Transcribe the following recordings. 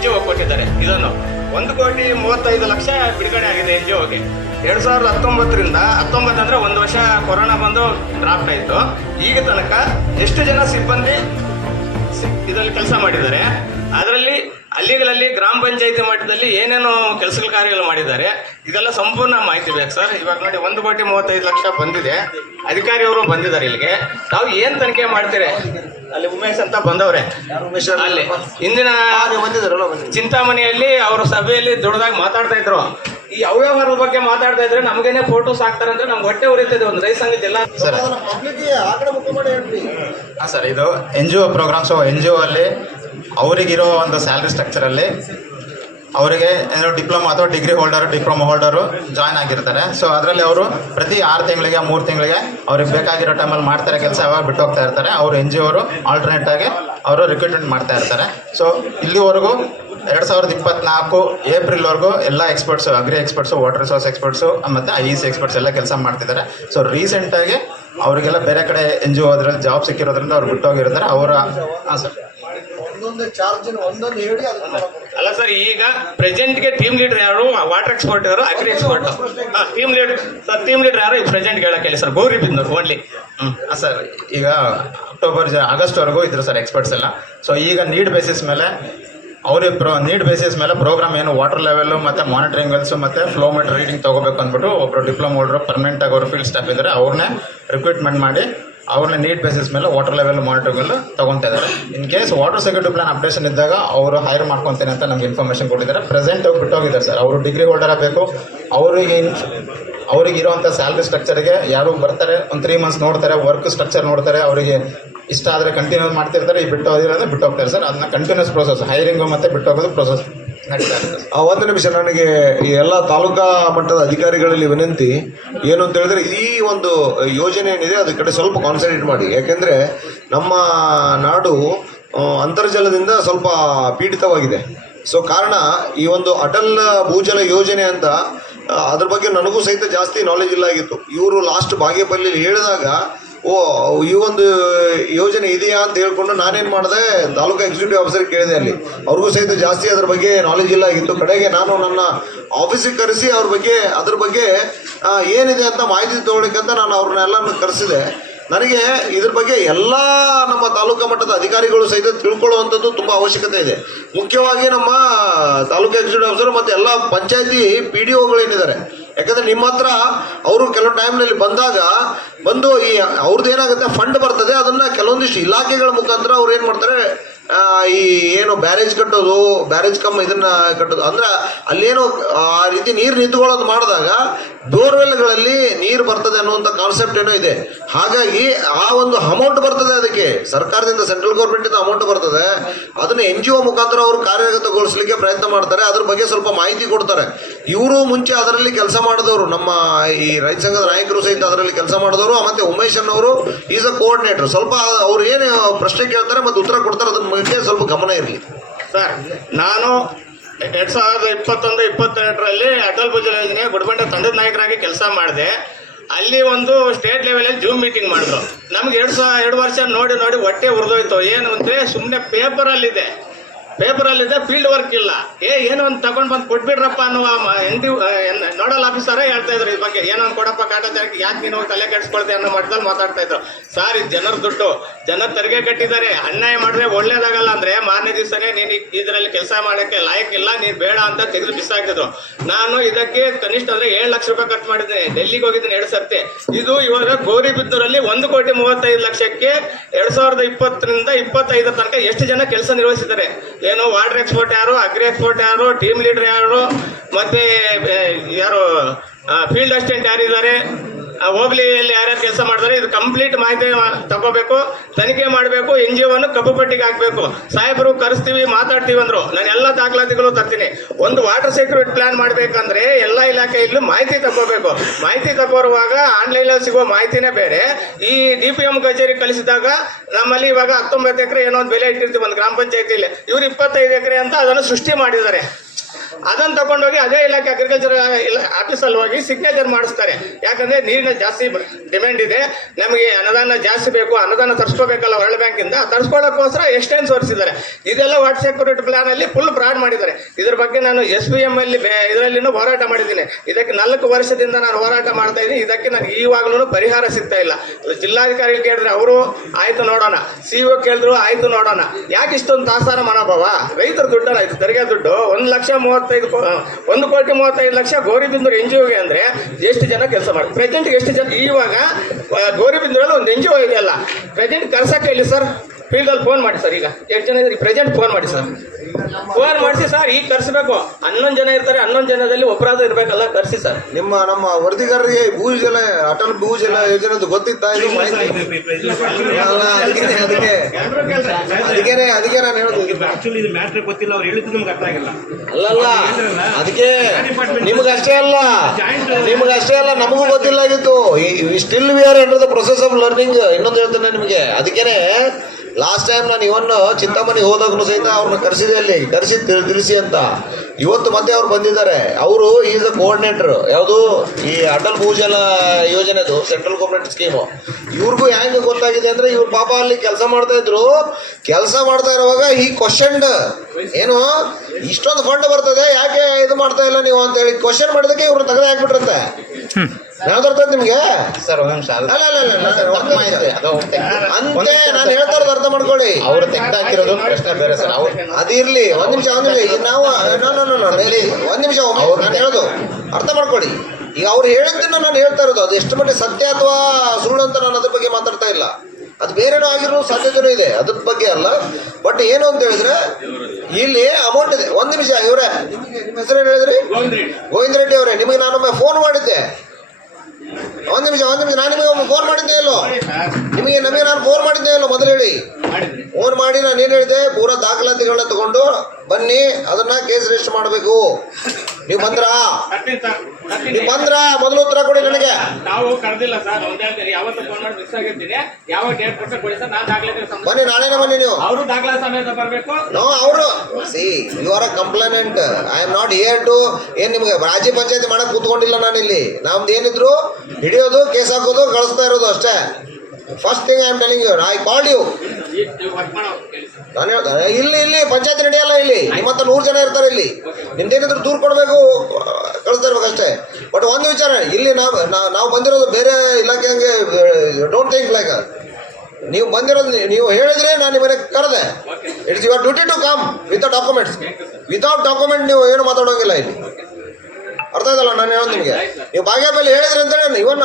NGO ಕೊಟ್ಟಿದ್ದಾರೆ. ಇದನ್ನು 1,35,00,000 ಬಿಡುಗಡೆ ಆಗಿದೆ NGOಗೆ. 2019ರಿಂದ 19 ಅಂದರೆ 1 ವರ್ಷ ಕೊರೋನಾ ಬಂದು ಡ್ರಾಫ್ಟ್ ಆಯಿತು. ಈಗ ತನಕ ಎಷ್ಟು ಜನ ಸಿಬ್ಬಂದಿ ಇದರಲ್ಲಿ ಕೆಲಸ ಮಾಡಿದ್ದಾರೆ, ಅದರಲ್ಲಿ ಹಳ್ಳಿಗಳಲ್ಲಿ ಗ್ರಾಮ ಪಂಚಾಯತಿ ಮಟ್ಟದಲ್ಲಿ ಏನೇನು ಕೆಲಸಗಳ ಕಾರ್ಯಗಳು ಮಾಡಿದ್ದಾರೆ, ಇದೆಲ್ಲ ಸಂಪೂರ್ಣ ಮಾಹಿತಿ ಬೇಕು ಸರ್. ಇವಾಗ ನೋಡಿ 1,35,00,000 ಬಂದಿದೆ. ಅಧಿಕಾರಿಯವರು ಬಂದಿದ್ದಾರೆ ಇಲ್ಲಿಗೆ. ತಾವು ಏನು ತನಿಖೆ ಮಾಡ್ತೀರಿ? ಅಲ್ಲಿ ಉಮೇಶ್ ಅಂತ ಬಂದವ್ರೆ, ಅಲ್ಲಿ ಇಂದಿನ ಚಿಂತಾಮಣಿಯಲ್ಲಿ ಅವರ ಸಭೆಯಲ್ಲಿ ದೊಡ್ಡದಾಗಿ ಮಾತಾಡ್ತಾ ಇದ್ರು. ಈ ಅವ್ಯವಹಾರದ ಬಗ್ಗೆ ಮಾತಾಡ್ತಾ ಇದ್ರೆ ನಮಗೇನೆ ಫೋಟೋಸ್ ಹಾಕ್ತಾರೆ ಅಂದ್ರೆ ನಮ್ಗೆ ಹೊಟ್ಟೆ ಉರಿತದೆ. ಒಂದು ರೈತ ಸಂಘ ಜಿಲ್ಲಾ ಸರ್. ಹಾಂ ಸರ್, ಇದು NGO ಪ್ರೋಗ್ರಾಮ್ಸು. NGO ಅಲ್ಲಿ ಅವರಿಗಿರೋ ಒಂದು ಸ್ಯಾಲ್ರಿ ಸ್ಟ್ರಕ್ಚರಲ್ಲಿ ಅವರಿಗೆ ಏನೋ ಡಿಪ್ಲೊಮಾ ಅಥವಾ ಡಿಪ್ಲೊಮಾ ಹೋಲ್ಡರು ಜಾಯ್ನ್ ಆಗಿರ್ತಾರೆ. ಸೊ ಅದರಲ್ಲಿ ಅವರು ಪ್ರತಿ 6 ತಿಂಗಳಿಗೆ 3 ತಿಂಗಳಿಗೆ ಅವ್ರಿಗೆ ಬೇಕಾಗಿರೋ ಟೈಮಲ್ಲಿ ಮಾಡ್ತಾರೆ ಕೆಲಸ, ಯಾವಾಗ ಬಿಟ್ಟು ಹೋಗ್ತಾ ಇರ್ತಾರೆ. ಅವರು NGO ಅವರು ಆಲ್ಟರ್ನೇಟ್ ಆಗಿ ಅವರು ರಿಕ್ರೂಟ್ಮೆಂಟ್ ಮಾಡ್ತಾ ಇರ್ತಾರೆ. ಸೊ ಇಲ್ಲಿವರೆಗೂ 2024 ಏಪ್ರಿಲ್ವರೆಗೂ ಎಲ್ಲ experts, agri experts, water resource experts ಮತ್ತು IEC ಎಕ್ಸ್ಪರ್ಟ್ಸ್ ಎಲ್ಲ ಕೆಲಸ ಮಾಡ್ತಿದ್ದಾರೆ. ಸೊ ರೀಸೆಂಟಾಗಿ ಅವರಿಗೆಲ್ಲ ಬೇರೆ ಕಡೆ NGO ಅದರಲ್ಲಿ ಜಾಬ್ ಸಿಕ್ಕಿರೋದ್ರಿಂದ ಅವ್ರು ಬಿಟ್ಟೋಗಿರ್ತಾರೆ. ಅವರ ಹಾಂ ಸರ್. ಅಲ್ಲ ಸರ್, ಈಗ ಪ್ರೆಸೆಂಟ್ಗೆ ಟೀಮ್ ಲೀಡರ್ ಯಾರು? ವಾಟರ್ ಎಕ್ಸ್ಪರ್ಟ್ ಯಾರು? Agri expert? ಟೀಮ್ ಲೀಡರ್ ಯಾರು? ಈ ಪ್ರೆಸೆಂಟ್ ಹೇಳಕ್ಕೆ ಸರ್ ಗೌರಿಬಿದನೂರು ಓನ್ಲಿ. ಹಾಂ ಸರ್, ಈಗ ಆಗಸ್ಟ್ವರೆಗೂ ಇದ್ರು ಸರ್ ಎಕ್ಸ್ಪರ್ಟ್ಸ್ ಎಲ್ಲ. ಸೊ ಈಗ ನೀಡ್ ಬೇಸಿಸ್ ಮೇಲೆ ಅವ್ರಿಗೆ ನೀಡ್ ಬೇಸಿಸ್ ಮೇಲೆ ಪ್ರೋಗ್ರಾಮ್ ಏನು ವಾಟರ್ ಲೆವೆಲ್ಲು ಮತ್ತು ಮಾನಿಟರಿಂಗ್ ವೆಲ್ಸು ಮತ್ತು ಫ್ಲೋ ಮೀಟರ್ ರೀಡಿಂಗ್ ತೊಗೋಬೇಕು ಅಂದ್ಬಿಟ್ಟು ಒಬ್ಬರು ಡಿಪ್ಲೊಮಾ ಹೋಲ್ಡರು ಪರ್ಮನೆಂಟಾಗಿ ಅವರು ಫೀಲ್ಡ್ ಸ್ಟಾಫ್ ಇದ್ದಾರೆ. ಅವ್ರನ್ನೇ ರಿಕ್ರೂಟ್ಮೆಂಟ್ ಮಾಡಿ ಅವ್ರನ್ನ ನೀಡ್ ಬೇಸಿಸ್ ಮೇಲೆ ವಾಟರ್ ಲೆವೆಲ್ ಮಾನಿಟರಿಂಗ್ ತೊಗೊತಾ ಇದ್ದಾರೆ. In case water security plan updation ಇದ್ದಾಗ ಅವರು ಹೈರ್ ಮಾಡ್ಕೊತೀನಿ ಅಂತ ನಮ್ಗೆ ಇನ್ಫಾರ್ಮೇಷನ್ ಕೊಟ್ಟಿದ್ದಾರೆ. ಪ್ರೆಸೆಂಟ್ ಬಿಟ್ಟೋಗಿದ್ದಾರೆ ಸರ್. ಅವರು ಡಿಗ್ರಿ ಹೋಲ್ಡರ್ ಬೇಕು. ಅವ್ರಿಗೆ ಇರೋವಂಥ ಸ್ಯಾಲ್ರಿ ಸ್ಟ್ರಕ್ಚರ್ಗೆ ಯಾರು ಬರ್ತಾರೆ, ಒಂದು 3 ಮಂತ್ಸ್ ನೋಡ್ತಾರೆ, ವರ್ಕ್ ಸ್ಟ್ರಕ್ಚರ್ ನೋಡ್ತಾರೆ. ಅವರಿಗೆ ಇಷ್ಟ ಆದರೆ ಕಂಟಿನ್ಯೂ ಮಾಡ್ತಿರ್ತಾರೆ. ಈ ಬಿಟ್ಟು ಹೋಗಿರೋದ್ರೆ ಬಿಟ್ಟು ಹೋಗ್ತಾರೆ ಸರ್. ಅದನ್ನ ಕಂಟಿನ್ಯೂಸ್ ಪ್ರೋಸೆಸ್, ಹೈರಿಂಗು ಮತ್ತು ಬಿಟ್ಟು ಹೋಗೋದು ಪ್ರೋಸೆಸ್ ನಡೀತಾ ಇದೆ. ಒಂದು ನಿಮಿಷ, ನನಗೆ ಈ ಎಲ್ಲ ತಾಲೂಕಾ ಮಟ್ಟದ ಅಧಿಕಾರಿಗಳಲ್ಲಿ ವಿನಂತಿ ಏನು ಅಂತ ಹೇಳಿದ್ರೆ, ಈ ಒಂದು ಯೋಜನೆ ಏನಿದೆ ಅದ್ರ ಕಡೆ ಸ್ವಲ್ಪ ಕಾನ್ಸಂಟ್ರೇಟ್ ಮಾಡಿ. ಯಾಕೆಂದರೆ ನಮ್ಮ ನಾಡು ಅಂತರ್ಜಲದಿಂದ ಸ್ವಲ್ಪ ಪೀಡಿತವಾಗಿದೆ. ಸೊ ಕಾರಣ ಈ ಒಂದು ಅಟಲ್ ಭೂಜಲ ಯೋಜನೆ ಅಂತ ಅದ್ರ ಬಗ್ಗೆ ನನಗೂ ಸಹಿತ ಜಾಸ್ತಿ ನಾಲೆಜ್ ಇಲ್ಲ ಆಗಿತ್ತು. ಇವರು ಲಾಸ್ಟ್ ಬಾಗೇಪಲ್ಲಿ ಹೇಳಿದಾಗ ಈ ಒಂದು ಯೋಜನೆ ಇದೆಯಾ ಅಂತ ಹೇಳ್ಕೊಂಡು ನಾನೇನು ಮಾಡಿದೆ, ತಾಲೂಕು ಎಕ್ಸಿಕ್ಯೂಟಿವ್ ಆಫೀಸರ್ ಕೇಳಿದೆ. ಅಲ್ಲಿ ಅವ್ರಿಗೂ ಸಹಿತ ಜಾಸ್ತಿ ಅದ್ರ ಬಗ್ಗೆ ನಾಲೆಜ್ ಇಲ್ಲ ಆಗಿತ್ತು. ಕಡೆಗೆ ನಾನು ನನ್ನ ಆಫೀಸಿಗೆ ಕರೆಸಿ ಅದ್ರ ಬಗ್ಗೆ ಏನಿದೆ ಅಂತ ಮಾಹಿತಿ ತೊಗೊಳಕ್ಕಂತ ನಾನು ಅವ್ರನ್ನೆಲ್ಲ ಕರೆಸಿದೆ. ನನಗೆ ಇದ್ರ ಬಗ್ಗೆ ಎಲ್ಲ ನಮ್ಮ ತಾಲೂಕಾ ಮಟ್ಟದ ಅಧಿಕಾರಿಗಳು ಸಹಿತ ತಿಳ್ಕೊಳ್ಳುವಂಥದ್ದು ತುಂಬ ಅವಶ್ಯಕತೆ ಇದೆ. ಮುಖ್ಯವಾಗಿ ನಮ್ಮ ತಾಲೂಕು ಎಕ್ಸಿಕ್ಯೂಟಿವ್ ಆಫೀಸರ್ ಮತ್ತು ಎಲ್ಲ ಪಂಚಾಯತಿ PDOಗಳೇನಿದ್ದಾರೆ. ಯಾಕಂದರೆ ನಿಮ್ಮ ಹತ್ರ ಅವರು ಕೆಲವು ಟೈಮ್ನಲ್ಲಿ ಬಂದು ಈ ಅವ್ರದ್ದು ಏನಾಗುತ್ತೆ, ಫಂಡ್ ಬರ್ತದೆ. ಅದನ್ನು ಕೆಲವೊಂದಿಷ್ಟು ಇಲಾಖೆಗಳ ಮುಖಾಂತರ ಅವ್ರು ಏನು ಮಾಡ್ತಾರೆ, ಈ ಏನು ಬ್ಯಾರೇಜ್ ಕಟ್ಟೋದು, ಬ್ಯಾರೇಜ್ ಇದನ್ನ ಕಟ್ಟೋದು ಅಂದ್ರೆ ಅಲ್ಲೇನೋ ಆ ರೀತಿ ನೀರು ನಿಂತ್ಕೊಳ್ಳೋದು ಮಾಡಿದಾಗ ಬೋರ್ವೆಲ್ಗಳಲ್ಲಿ ನೀರು ಬರ್ತದೆ ಅನ್ನುವಂಥ ಕಾನ್ಸೆಪ್ಟ್ ಏನೋ ಇದೆ. ಹಾಗಾಗಿ ಆ ಒಂದು ಅಮೌಂಟ್ ಬರ್ತದೆ, ಅದಕ್ಕೆ ಸರ್ಕಾರದಿಂದ, ಸೆಂಟ್ರಲ್ ಗೌರ್ಮೆಂಟಿಂದ ಅಮೌಂಟ್ ಬರ್ತದೆ. ಅದನ್ನು NGO ಮುಖಾಂತರ ಅವರು ಕಾರ್ಯಗತಗೊಳಿಸಲಿಕ್ಕೆ ಪ್ರಯತ್ನ ಮಾಡ್ತಾರೆ. ಅದ್ರ ಬಗ್ಗೆ ಸ್ವಲ್ಪ ಮಾಹಿತಿ ಕೊಡ್ತಾರೆ. ಇವರು ಮುಂಚೆ ಅದರಲ್ಲಿ ಕೆಲಸ ಮಾಡಿದವರು, ನಮ್ಮ ಈ ರೈತ ಸಂಘದ ನಾಯಕರು ಸಹಿತ ಅದರಲ್ಲಿ ಕೆಲಸ ಮಾಡಿದವರು. ಮತ್ತು ಉಮೇಶ್ ಅನ್ನೋರು ಈಸ್ ಅ ಕೋಆರ್ಡಿನೇಟರ್. ಸ್ವಲ್ಪ ಅವ್ರು ಏನು ಪ್ರಶ್ನೆ ಕೇಳ್ತಾರೆ ಮತ್ತು ಉತ್ತರ ಕೊಡ್ತಾರೆ, ಅದ್ರ ಬಗ್ಗೆ ಸ್ವಲ್ಪ ಗಮನ ಇರಲಿ ಸರ್. ನಾನು 2021-22ರಲ್ಲಿ ಅಟಲ್ ಭುಜಲ ಯೋಜನೆ ಗುಡ್ಬಂಡೆ ತಂಡದ ನಾಯಕರಾಗಿ ಕೆಲಸ ಮಾಡಿದೆ. ಅಲ್ಲಿ ಒಂದು ಸ್ಟೇಟ್ ಲೆವೆಲಲ್ಲಿ ಜೂಮ್ ಮೀಟಿಂಗ್ ಮಾಡಿದ್ರು. ನಮ್ಗೆ 2 ವರ್ಷ ನೋಡಿ ಹೊಟ್ಟೆ ಉರಿದೋಯ್ತು. ಏನು ಅಂದರೆ ಸುಮ್ಮನೆ ಪೇಪರಲ್ಲಿದೆ, ಫೀಲ್ಡ್ ವರ್ಕ್ ಇಲ್ಲ. ಏನೋ ಒಂದು ತಗೊಂಡು ಬಂದು ಕೊಟ್ಬಿಡ್ರಪ್ಪ ಅನ್ನುವ ನೋಡಲ್ ಆಫೀಸರೇ ಹೇಳ್ತಾ ಇದ್ರು. ಈ ಬಗ್ಗೆ ಏನೋ ಒಂದು ಕೊಡಪ್ಪ ಕಾಟಾಚಾರಕ್ಕೆ, ಯಾಕೆ ನೀನು ತಲೆ ಕೆಡಿಸ್ಕೊಳ್ತೆ ಅನ್ನೋ ಮಟ್ಟದಲ್ಲಿ ಮಾತಾಡ್ತಾ ಇದ್ರು. ಸರ್, ಇದು ಜನರ ದುಡ್ಡು, ಜನರು ತೆರಿಗೆ ಕಟ್ಟಿದ್ದಾರೆ. ಅನ್ಯಾಯ ಮಾಡಿದ್ರೆ ಒಳ್ಳೇದಾಗಲ್ಲ ಅಂದರೆ ಮಾರನೇ ದಿವಸನೇ ನೀನು ಇದರಲ್ಲಿ ಕೆಲಸ ಮಾಡೋಕ್ಕೆ ಲಾಯಕ್ಕಿಲ್ಲ, ನೀನು ಬೇಡ ಅಂತ ತೆಗೆದು ಬಿಸಾಕಿದ್ರು. ನಾನು ಇದಕ್ಕೆ ಕನಿಷ್ಠ ಅಂದರೆ 7 ಲಕ್ಷ ರೂಪಾಯಿ ಖರ್ಚು ಮಾಡಿದ್ದೀನಿ. ಡೆಲ್ಲಿಗೆ ಹೋಗಿದ್ದೀನಿ 2 ಸರ್ತಿ. ಇದು ಇವಾಗ ಗೌರಿಬಿದನೂರಲ್ಲಿ 1,35,00,000ಕ್ಕೆ 2020ರಿಂದ 25 ತನಕ ಎಷ್ಟು ಜನ ಕೆಲಸ ನಿರ್ವಹಿಸಿದ್ದಾರೆ? ಏನು ವಾಟರ್ ಎಕ್ಸ್ಪರ್ಟ್ ಯಾರು, ಅಗ್ರಿ ಎಕ್ಸ್ಪರ್ಟ್ ಯಾರು, ಟೀಮ್ ಲೀಡರ್ ಯಾರು, ಮತ್ತೆ ಯಾರು ಫೀಲ್ಡ್ ಅಸಿಸ್ಟೆಂಟ್ ಯಾರಿದ್ದಾರೆ, ಹೋಬಳಿಯಲ್ಲಿ ಯಾರ್ಯಾರು ಕೆಲಸ ಮಾಡ್ತಾರೆ, ಇದು ಕಂಪ್ಲೀಟ್ ಮಾಹಿತಿ ತಗೋಬೇಕು, ತನಿಖೆ ಮಾಡಬೇಕು, NGOವನ್ನು ಕಪ್ಪು ಪಟ್ಟಿಗೆ ಹಾಕಬೇಕು. ಸಾಹೇಬರು ಕರೆಸ್ತೀವಿ, ಮಾತಾಡ್ತೀವಿ ಅಂದರು. ನಾನು ಎಲ್ಲ ದಾಖಲಾತಿಗಳು ತರ್ತೀನಿ. ಒಂದು ವಾಟರ್ ಸೆಕ್ಯೂರಿಟಿ ಪ್ಲಾನ್ ಮಾಡಬೇಕಂದ್ರೆ ಎಲ್ಲ ಇಲಾಖೆಯಲ್ಲೂ ಮಾಹಿತಿ ತಗೋಬೇಕು. ಮಾಹಿತಿ ತಗೋರುವಾಗ ಆನ್ಲೈನಲ್ಲಿ ಸಿಗೋ ಮಾಹಿತಿನೇ ಬೇರೆ. ಈ DPM ಕಚೇರಿ ಕಳಿಸಿದಾಗ ನಮ್ಮಲ್ಲಿ ಇವಾಗ 19 ಎಕರೆ ಏನೋ ಒಂದು ಬೆಲೆ ಇಟ್ಟಿರ್ತೀವಿ ಒಂದು ಗ್ರಾಮ ಪಂಚಾಯತಿಯಲ್ಲಿ. ಇವರು 25 ಎಕರೆ ಅಂತ ಅದನ್ನು ಸೃಷ್ಟಿ ಮಾಡಿದ್ದಾರೆ. ಅದನ್ನು ತಗೊಂಡೋಗಿ ಅದೇ ಇಲಾಖೆ ಅಗ್ರಿಕಲ್ಚರ್ ಆಫೀಸಲ್ಲಿ ಹೋಗಿ ಸಿಗ್ನೇಚರ್ ಮಾಡಿಸ್ತಾರೆ. ಯಾಕಂದರೆ ನೀರಿನ ಜಾಸ್ತಿ ಡಿಮ್ಯಾಂಡ್ ಇದೆ, ನಮಗೆ ಅನುದಾನ ಜಾಸ್ತಿ ಬೇಕು, ಅನುದಾನ ತರಿಸ್ಕೋಬೇಕಲ್ಲ ವರ್ಲ್ಡ್ ಬ್ಯಾಂಕಿಂದ, ತರಿಸ್ಕೊಳ್ಳೋಕ್ಕೋಸ್ಕರ ಎಕ್ಸ್ಟೆನ್ಸ್ ಹೊರಿಸಿದ್ದಾರೆ. ಇದೆಲ್ಲ ವಾಟರ್ ಸೆಕ್ಯೂರಿಟಿ ಪ್ಲಾನಲ್ಲಿ ಫುಲ್ ಫ್ರಾಡ್ ಮಾಡಿದ್ದಾರೆ. ಇದ್ರ ಬಗ್ಗೆ ನಾನು SBM ಅಲ್ಲಿ ಇದರಲ್ಲಿನೂ ಹೋರಾಟ ಮಾಡಿದ್ದೀನಿ. ಇದಕ್ಕೆ 4 ವರ್ಷದಿಂದ ನಾನು ಹೋರಾಟ ಮಾಡ್ತಾ ಇದ್ದೀನಿ. ಇದಕ್ಕೆ ನನಗೆ ಇವಾಗಲೂ ಪರಿಹಾರ ಸಿಗ್ತಾ ಇಲ್ಲ. ಜಿಲ್ಲಾಧಿಕಾರಿ ಕೇಳಿದ್ರೆ ಅವರು ಆಯ್ತು ನೋಡೋಣ, CO ಕೇಳಿದ್ರು ಆಯ್ತು ನೋಡೋಣ. ಯಾಕೆ ಇಷ್ಟೊಂದು ತಾಸಾರ ಮನೋಭಾವ? ರೈತರ ದುಡ್ಡಲ್ಲ ಇದು, ತೆರಿಗೆ ದುಡ್ಡು. 1,35,00,000 ಗೌರಿಬಿದನೂರು NGOಗೆ ಅಂದರೆ ಎಷ್ಟು ಜನ ಕೆಲಸ ಮಾಡಿ ಪ್ರೆಸೆಂಟ್ ಎಷ್ಟು ಜನ ಇವಾಗ ಗೌರಿಬಿದನೂರಲ್ಲಿ ಒಂದು NGO ಇದೆಯಲ್ಲ, ಪ್ರೆಸೆಂಟ್ ಕರ್ಸಕ್ಕೆ ಇಲ್ಲಿ ಸರ್ ಫೀಲ್ಡಲ್ಲಿ ಫೋನ್ ಮಾಡಿ ಸರ್. ಈಗ ಎಷ್ಟು ಜನ ಇದ್ದಾರೆ ಪ್ರೆಸೆಂಟ್ ಫೋನ್ ಮಾಡಿ ಸರ್, ಫೋನ್ ಮಾಡಿಸಿ ಸರ್. ಈಗ ಕರ್ಸಬೇಕು. 11 ಜನ ಇರ್ತಾರೆ, 11 ಜನದಲ್ಲಿ ಒಬ್ಬರಾದ್ರೂ ಇರಬೇಕಲ್ಲ, ಕರ್ಸಿ ಸರ್. ನಮ್ಮ ವರದಿಗಾರರಿಗೆ ಭೂಜಲ ಅಟಲ್ ಭೂಜಲ ಯೋಜನೆ ಗೊತ್ತಿತ್ತಾ? ಇದು ಮಾಹಿತಿ ಅಲ್ಲ, ಅದಕ್ಕೆ ನಾನು ಹೇಳೋದು ಗೊತ್ತಿಲ್ಲ, ಅವ್ರು ಹೇಳಿದ್ದು ನಮ್ಗೆ ಅರ್ಥ ಆಗಿಲ್ಲ. ಅಲ್ಲಲ್ಲ, ಅದಕ್ಕೆ ನಿಮಗಷ್ಟೇ ಅಲ್ಲ ನಮಗೂ ಗೊತ್ತಿಲ್ಲಾಗಿತ್ತು. Still we are under the process of learning. ಇನ್ನೊಂದು ಹೇಳ್ತೇನೆ ನಿಮಗೆ, ಅದಕ್ಕೇನೆ ಲಾಸ್ಟ್ ಟೈಮ್ ನಾನು ಇವನ್ನು ಚಿಂತಾಮಣಿ ಹೋದಾಗೂ ಸಹಿತ ಅವ್ರನ್ನ ಕರೆಸಿದೆ, ಅಲ್ಲಿ ಕರೆಸಿ ತಿಳಿಸಿ ಅಂತ. ಇವತ್ತು ಮತ್ತೆ ಅವ್ರು ಬಂದಿದ್ದಾರೆ. ಅವರು ಈಸ್ ದ ಕೋಆರ್ಡಿನೇಟರ್ ಯಾವುದು ಈ ಅಟಲ್ ಭೂಜಲ ಯೋಜನೆದು ಸೆಂಟ್ರಲ್ ಗೌರ್ಮೆಂಟ್ ಸ್ಕೀಮು. ಇವ್ರಿಗೂ ಹೆಂಗೆ ಗೊತ್ತಾಗಿದೆ ಅಂದರೆ, ಇವ್ರು ಪಾಪ ಅಲ್ಲಿ ಕೆಲಸ ಮಾಡ್ತಾ ಇರುವಾಗ ಈ ಕ್ವಶನ್ಡ್ ಏನು ಇಷ್ಟೊಂದು ಫಂಡ್ ಬರ್ತದೆ, ಯಾಕೆ ಇದು ಮಾಡ್ತಾ ಇಲ್ಲ ನೀವು ಅಂತ ಹೇಳಿ ಕ್ವಶನ್ ಮಾಡಿದಕ್ಕೆ ಇವ್ರನ್ನ ತೆಗೆದು ಹಾಕ್ಬಿಟ್ರಂತೆ. ಯಾವ್ದು ಅರ್ಥದ ನಿಮ್ಗೆ ಸರ್ ಒಂದು ನಿಮಿಷ, ಅಲ್ಲ ಅಂತೆ ನಾನು ಹೇಳ್ತಾ ಇರೋದು ಅರ್ಥ ಮಾಡ್ಕೊಳ್ಳಿ. ಅವರು ತೆಗೆದಾಕಿರೋದು ಪ್ರಶ್ನೆ ಬೇರೆ ಸರ್. ಅವ್ರು ಅದಿರ್ಲಿ, ಒಂದ್ ನಿಮಿಷ ನಾವು ಒಂದ್ ನಿಮಿಷ ನಾನು ಹೇಳೋದು ಅರ್ಥ ಮಾಡ್ಕೊಳ್ಳಿ. ಈಗ ಅವ್ರು ಹೇಳಿದ್ದನ್ನ ನಾನು ಹೇಳ್ತಾ ಇರೋದು, ಅದು ಎಷ್ಟು ಮಟ್ಟಿಗೆ ಸತ್ಯ ಅಥವಾ ಸುಳ್ಳು ಅಂತ ನಾನು ಅದ್ರ ಬಗ್ಗೆ ಮಾತಾಡ್ತಾ ಇಲ್ಲ. ಅದು ಬೇರೆನೋ ಆಗಿರೋ ಸಾಧ್ಯತೆನೂ ಇದೆ, ಅದ್ರ ಬಗ್ಗೆ ಅಲ್ಲ. ಬಟ್ ಏನು ಅಂತ ಹೇಳಿದ್ರೆ ಇಲ್ಲಿ ಅಮೌಂಟ್ ಇದೆ. ಒಂದ್ ನಿಮಿಷ, ಇವರೇ ನಿಮ್ಮ ಹೆಸರು ಹೇಳಿದ್ರಿ? ಗೋವಿಂದ ರೆಡ್ಡಿ ಅವರೇ, ನಿಮಗೆ ನಾನೊಮ್ಮೆ ಫೋನ್ ಮಾಡಿದ್ದೆ. ಒಂದ್ ನಿಮಿಷ, ನಾನು ನಿಮಗೆ ಒಮ್ಮೆ ಫೋನ್ ಮಾಡಿದ್ದೆ ಇಲ್ಲೋ? ನಮಗೆ ನಾನು ಫೋನ್ ಮಾಡಿದ್ದೆ ಇಲ್ಲೋ? ಮೊದಲು ಹೇಳಿ. ಫೋನ್ ಮಾಡಿ ನಾನು ಏನು ಹೇಳಿದೆ, ಪೂರಾ ದಾಖಲಾತಿಗಳನ್ನ ತಗೊಂಡು ಬನ್ನಿ, ಅದನ್ನ ಕೇಸ್ ರಿಜಿಸ್ಟರ್ ಮಾಡಬೇಕು. ನೀವು ಬಂದ್ರಾ ಮೊದಲು ಉತ್ತರ ಕೊಡಿ ನನಗೆ. ನಾವು ಕರೆದಿಲ್ಲ ಸರ್, ಯಾವತ್ತು ಫೋನ್ ಮಾಡಿ ಮಿಸ್ ಆಗಿರ್ತೀನಿ, ಯಾವ ಡೇಟ್ ಕೊಟ್ಟು ಕೊಡಿ ಸರ್, ನಾನು ದಾಖಲಾತಿ ಬನ್ನಿ, ನಾಳೆನೇ ಬನ್ನಿ ನೀವು. ಅವರು ದಾಖಲಾತಿ ಸಮೇತ ಬರಬೇಕು. ನೋ, ಅವರು see you are a complainant. I am not here to ಏನ್ ನಿಮ್ಗೆ ರಾಜ್ಯ ಪಂಚಾಯತಿ ಮಾಡಕ್ ಕೂತ್ಕೊಂಡಿಲ್ಲ ನಾನು ಇಲ್ಲಿ. ನಮ್ದು ಏನಿದ್ರು ಹಿಡಿಯೋದು, ಕೇಸ್ ಹಾಕೋದು, ಕಳಿಸ್ತಾ ಇರೋದು ಅಷ್ಟೇ. First thing I am telling you, I called you. ನಾನು ಹೇಳ್ತಾರೆ ಇಲ್ಲಿ ಪಂಚಾಯತ್ ನಡೆಯಲ್ಲ ಇಲ್ಲಿ. ನಿಮ್ಮ ಹತ್ರ 100 ಜನ ಇರ್ತಾರೆ ಇಲ್ಲಿ. ನಿಮ್ದೇನಿದ್ರು ದೂರ ಕೊಡಬೇಕು, ಕಳಿಸ್ತಾ ಇರ್ಬೇಕಷ್ಟೇ. ಬಟ್ ಒಂದು ವಿಚಾರ, ಇಲ್ಲಿ ನಾವು ಬಂದಿರೋದು ಬೇರೆ ಇಲಾಖೆ ಹಂಗೆ ಡೋಂಟ್ ಥಿಂಕ್ ಲೈಕ್. ನೀವು ಬಂದಿರೋದು, ನೀವು ಹೇಳಿದ್ರೆ ನಾನು ನಿಮ್ಮನೆ ಕರೆದೆ. It's your duty to come with documents. Without document ನೀವು ಏನು ಮಾತಾಡೋಂಗಿಲ್ಲ ಇಲ್ಲಿ. ಅರ್ಥ ಆಯ್ತಲ್ಲ ನಾನು ಹೇಳೋದು ನಿಮಗೆ? ನೀವು ಬಾಗೇಪಲ್ಲಿ ಹೇಳಿದ್ರಿ ಅಂತೇಳಿ ಇವನ್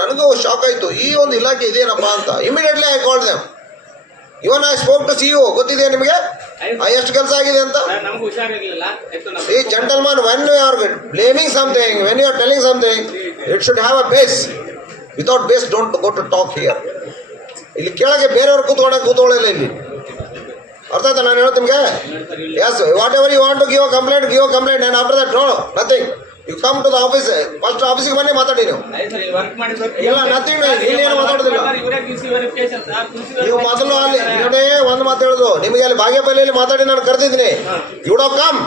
ನನಗೂ ಶಾಕ್ ಆಯಿತು, ಈ ಒಂದು ಇಲಾಖೆ ಇದೇನಪ್ಪ ಅಂತ. Immediately I called them. Even I spoke to CEO. ಗೊತ್ತಿದೆಯಾ ನಿಮಗೆ ಎಷ್ಟು ಕೆಲಸ ಆಗಿದೆ ಅಂತ? ಈ gentleman, when you are blaming something, when you are telling something, it should have a base. Without base don't go to talk here. ಇಲ್ಲಿ ಕೆಳಗೆ ಬೇರೆಯವ್ರು ಕೂತ್ಕೊಳ್ಳಿಲ್ಲ ಇಲ್ಲಿ. ಅರ್ಥ ಆಯ್ತಾ ನಾನು ಹೇಳೋದು ನಿಮಗೆ? Yes, whatever you want to give a complaint and after that no nothing. You come to the office. First ಆಫೀಸಿಗೆ ಬನ್ನಿ, ಮಾತಾಡಿ ನೀವು. ಇಲ್ಲ, ನಥಿಂಗ್, ಇಲ್ಲಿ ಏನು ಮಾತಾಡೋದಿಲ್ಲ. ನೀವು ಮೊದಲು ಅಲ್ಲಿ ನೋಡಿ ಒಂದು ಮಾತು ಹೇಳೋದು ನಿಮಗೆ, ಅಲ್ಲಿ ಬಾಗೇಪಲ್ಲಿಯಲ್ಲಿ ಮಾತಾಡಿ ನಾನು ಕರೆದಿದ್ದೀನಿ. You do come.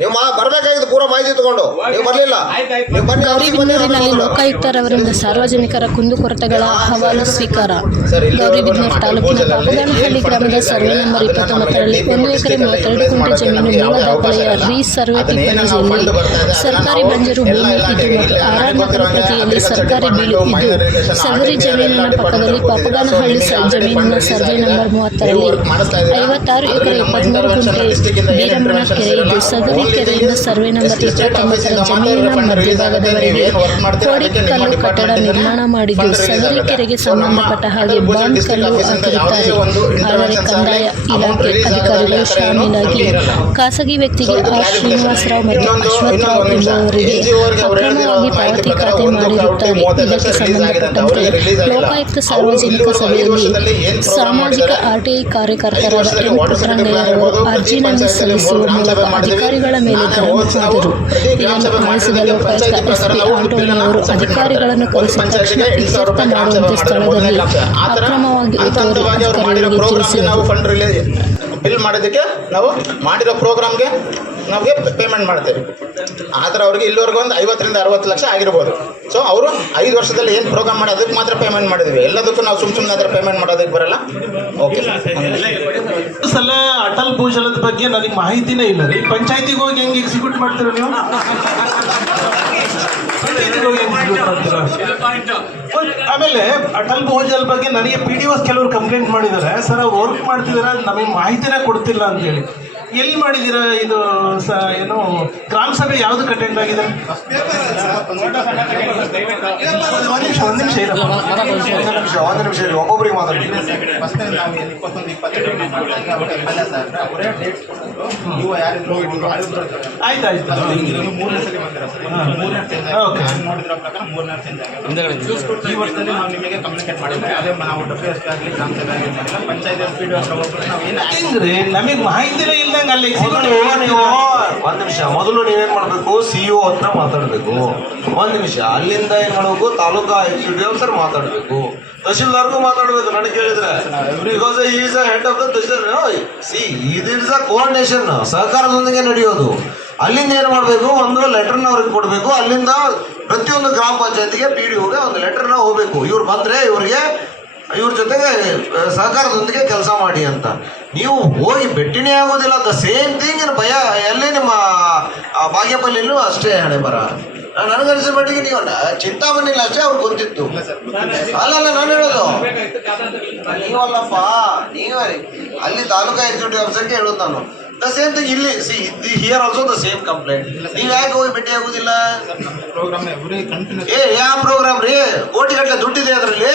ನೀವು ಬರಬೇಕಾಗಿದ್ದು ಪೂರ ಮಾಹಿತಿ ತಗೊಂಡು, ನೀವು ಬರಲಿಲ್ಲ. ನೀವು ಬನ್ನಿ. ಗೌರಿಬಿದನೂರಿನಲ್ಲಿ ಲೋಕಾಯುಕ್ತರವರಿಂದ ಸಾರ್ವಜನಿಕರ ಕುಂದುಕೊರತೆಗಳ ಅಹವಾಲು ಸ್ವೀಕಾರ. ಗೌರಿಬಿದನೂರು ತಾಲೂಕಿನ ಪಾಪಗಾನಹಳ್ಳಿ ಗ್ರಾಮದ ಸರ್ವೆ ನಂಬರ್ 29ರಲ್ಲಿ 1 ಎಕರೆ 32 ಗುಂಟೆ ಜಮೀನು ಮೂಲ ದಾಖಲೆಯ ಸರ್ವೆ ಟಿಪ್ಪಣಿಯಲ್ಲಿ ಸರ್ಕಾರಿ ಬಂಜರು ಭೂಮಿ ಇದ್ದು ಮತ್ತು ಆರಾಧಕರ ಪ್ರತಿಯಲ್ಲಿ ಸರ್ಕಾರಿ ಬೀಳು ಇದ್ದು, ಸದರಿ ಜಮೀನಿನ ಪಕ್ಕದಲ್ಲಿ ಪಾಪಗಾನಹಳ್ಳಿ ಜಮೀನಿನ ಸರ್ವೆ ನಂಬರ್ 30ರಲ್ಲಿ 56 ಎಕರೆ 23 ಗುಂಟೆ ಬೀರಮ್ಮನ ಕೆರೆ ಇದ್ದು, ಸದರಿ ಕೆರೆಯಿಂದ ಸರ್ವೆ ನಂಬರ್ 29ರ ಜಮೀನಿನ ಮಧ್ಯಭಾಗದವರೆಗೆ ಕೋಡಿಕಲ್ಲು ಕಟ್ಟಡ ನಿರ್ಮಾಣ ಮಾಡಿದ್ದು, ಸದರಿ ಕೆರೆಗೆ ಸಂಬಂಧಪಟ್ಟ ಹಾಗೆ ಬಾಂಡ್ ಕಲ್ಲು ಹಾಕಿರುತ್ತಾರೆ. ಆದರೆ ಕಂದಾಯ ಇಲಾಖೆ ಅಧಿಕಾರಿಗಳು ಶಾಮೀಲಾಗಿ ಖಾಸಗಿ ವ್ಯಕ್ತಿಗೆ ಆರ್ ಶ್ರೀನಿವಾಸರಾವ್ ಮತ್ತು ಅಶ್ವತ್ಥರಾವ್ ಎಂಬುವವರಿಗೆ ಅಕ್ರಮವಾಗಿ ಪಾವತಿ ಖಾತೆ ಮಾಡಿರುತ್ತಾರೆ. ಇದಕ್ಕೆ ಸಂಬಂಧಪಟ್ಟಂತೆ ಲೋಕಾಯುಕ್ತ ಸಾರ್ವಜನಿಕ ಸಭೆಯಲ್ಲಿ ಸಾಮಾಜಿಕ RTI ಕಾರ್ಯಕರ್ತರಾದ ಎಂ ಪುಟ್ಟರಂಗಯ್ಯರವರು ಅರ್ಜಿಯನ್ನು ಸಲ್ಲಿಸುವ ಮೂಲಕ ಅಧಿಕಾರಿಗಳ ಮೇಲೆ ಗಮನ ಮಾಡಿದರು. ಇದನ್ನು ಗಮನಿಸಿದ ಲೋಕಾಯುಕ್ತ SP ಆಂಟೋನಿಯವರು ಅಧಿಕಾರಿಗಳನ್ನು ಕರೆಸಿ ತಕ್ಷಣ ಇತ್ಯರ್ಥ ಮಾಡುವಂತೆ ಸ್ಥಳದಲ್ಲಿ ಅಕ್ರಮವಾಗಿ ಇದ್ದವರು ಅಧಿಕಾರಿಗಳಿಗೆ ತಿಳಿಸಿದರು. ಬಿಲ್ ಮಾಡೋದಕ್ಕೆ ನಾವು ಮಾಡಿರೋ ಪ್ರೋಗ್ರಾಮ್ಗೆ ನಮಗೆ ಪೇಮೆಂಟ್ ಮಾಡ್ತೇವೆ. ಆ ಥರ ಅವ್ರಿಗೆ ಇಲ್ಲಿವರೆಗೂ ಒಂದು 50 ರಿಂದ 60 ಲಕ್ಷ ಆಗಿರ್ಬೋದು. ಸೊ ಅವರು 5 ವರ್ಷದಲ್ಲಿ ಏನು ಪ್ರೋಗ್ರಾಮ್ ಮಾಡಿ ಅದಕ್ಕೆ ಮಾತ್ರ ಪೇಮೆಂಟ್ ಮಾಡಿದ್ವಿ. ಎಲ್ಲದಕ್ಕೂ ನಾವು ಸುಮ್ಮನೆ ಅದರ ಪೇಮೆಂಟ್ ಮಾಡೋದಕ್ಕೆ ಬರಲ್ಲ. ಓಕೆ ಸಲ ಅಟಲ್ ಭೂಜಲದ ಬಗ್ಗೆ ನನಗೆ ಮಾಹಿತಿನೇ ಇಲ್ಲ ರೀ. ಪಂಚಾಯತಿಗೆ ಹೋಗಿ ಹೆಂಗೆ ಎಕ್ಸಿಕ್ಯೂಟ್ ಮಾಡ್ತೀರಾ ನೀವು? ಪಂಚಾಯತಿಗೆ ಹೋಗಿ ಎಕ್ಸಿಕ್ಯೂಟ್ ಮಾಡ್ತೀರಾ? ಆಮೇಲೆ ಅಟಲ್ ಭೂಜಲ್ ಬಗ್ಗೆ ನನಗೆ PDOs ಕೆಲವರು ಕಂಪ್ಲೇಂಟ್ ಮಾಡಿದ್ದಾರೆ, ಸರ್ ವರ್ಕ್ ಮಾಡ್ತಿದ್ದೀರಾ ನಮಗೆ ಮಾಹಿತಿನೇ ಕೊಡ್ತಿಲ್ಲ ಅಂತೇಳಿ. ಎಲ್ಲಿ ಮಾಡಿದ್ದೀರಾ ಇದು ಏನು ಗ್ರಾಮ ಸಭೆ ಯಾವುದು ಕಂಟೆಂಟ್ ಆಗಿದೆ? ಒಂದು ನಿಮಿಷ ಇರಿ, ಒಬ್ಬೊಬ್ಬರಿಗೆ ಮಾತಾಡಿ. ಆಯ್ತಾಯ್ತು. ಈ ವರ್ಷದಲ್ಲಿ ನಾವು ನಿಮಗೆ ಕಮ್ಯುನಿಕೇಟ್ ಮಾಡಿದ್ರೆ ಅದೇ ನಾವು WS ಆಗಲಿ ಗ್ರಾಮ ಸಭೆ ಆಗಲಿ ಮಾಡಿಲ್ಲ, ಪಂಚಾಯತ್ PDO ಹತ್ರ ಹೋಗ್ಬಿಟ್ಟು ನಾವು ಏನು ಹೆಂಗ್ರಿ ನಮಗೆ ಮಾಹಿತಿನೇ ಇಲ್ದಂಗೆ ಅಲ್ಲಿ ನೀವು ಒಂದ್ ನಿಮಿಷ ಮೊದಲು ನೀವೇನ್ ಮಾಡ್ಬೇಕು, CO ಹತ್ರ ಮಾತಾಡ್ಬೇಕು. ಒಂದ್ ನಿಮಿಷ ಅಲ್ಲಿಂದ ಏನ್ ಮಾಡ್ಬೇಕು, ತಾಲೂಕಾ ಎಕ್ಸಿಕ್ಯೂಟಿವ್ ಆಫೀಸರ್ ಮಾತಾಡ್ಬೇಕು, ತಹಶೀಲ್ದಾರ್ಗೂ ಮಾತಾಡ್ಬೇಕು. ನನಗೆ ಕೇಳಿದ್ರೆ because is a head of the tahsildar. C it is a coordination, ಸಹಕಾರದೊಂದಿಗೆ ನಡೆಯೋದು. ಅಲ್ಲಿಂದ ಏನು ಮಾಡಬೇಕು, ಒಂದು ಲೆಟರ್ನ ಅವ್ರಿಗೆ ಕೊಡಬೇಕು. ಅಲ್ಲಿಂದ ಪ್ರತಿಯೊಂದು ಗ್ರಾಮ ಪಂಚಾಯತಿಗೆ PDOಗೆ ಒಂದು ಲೆಟರ್ನ ಹೋಗ್ಬೇಕು, ಇವ್ರು ಬಂದ್ರೆ ಇವ್ರ ಜೊತೆಗೆ ಸಹಕಾರದೊಂದಿಗೆ ಕೆಲಸ ಮಾಡಿ ಅಂತ. ನೀವು ಹೋಗಿ ಭೇಟಿನೇ ಆಗೋದಿಲ್ಲ. ದ ಸೇಮ್ ಥಿಂಗ್ ಭಯ ಎಲ್ಲೇ ನಿಮ್ಮ ಬಾಗೇಪಲ್ಲಿನೂ ಅಷ್ಟೇ ಹಣೆ ಬರ. ನನಗನ್ಸಿದ ಮಟ್ಟಿಗೆ ನೀವು ಚಿಂತಾಮಣಿಲ್ಲ ಅಷ್ಟೇ ಅವ್ರಿಗೆ ಗೊತ್ತಿತ್ತು. ಅಲ್ಲಲ್ಲ ನಾನು ಹೇಳೋದು ನೀವಲ್ಲಪ್ಪ, ನೀವೇ ಅಲ್ಲಿ ತಾಲೂಕಾ ಎಕ್ಸಿಕ್ಯೂಟಿವ್ ಆಫೀಸರ್ಗೆ ಹೇಳೋದು ನಾನು. ದ ಸೇಮ್ ಥಿಂಗ್ ಇಲ್ಲಿ here also the same complaint. ನೀವು ಯಾಕೆ ಹೋಗಿ ಭೇಟಿ ಆಗೋದಿಲ್ಲ? ಯಾವ ಪ್ರೋಗ್ರಾಮ್ ರೀ? ಕೋಟಿಗಟ್ಟಲೆ ದುಡ್ಡಿದೆ ಅದರಲ್ಲಿ,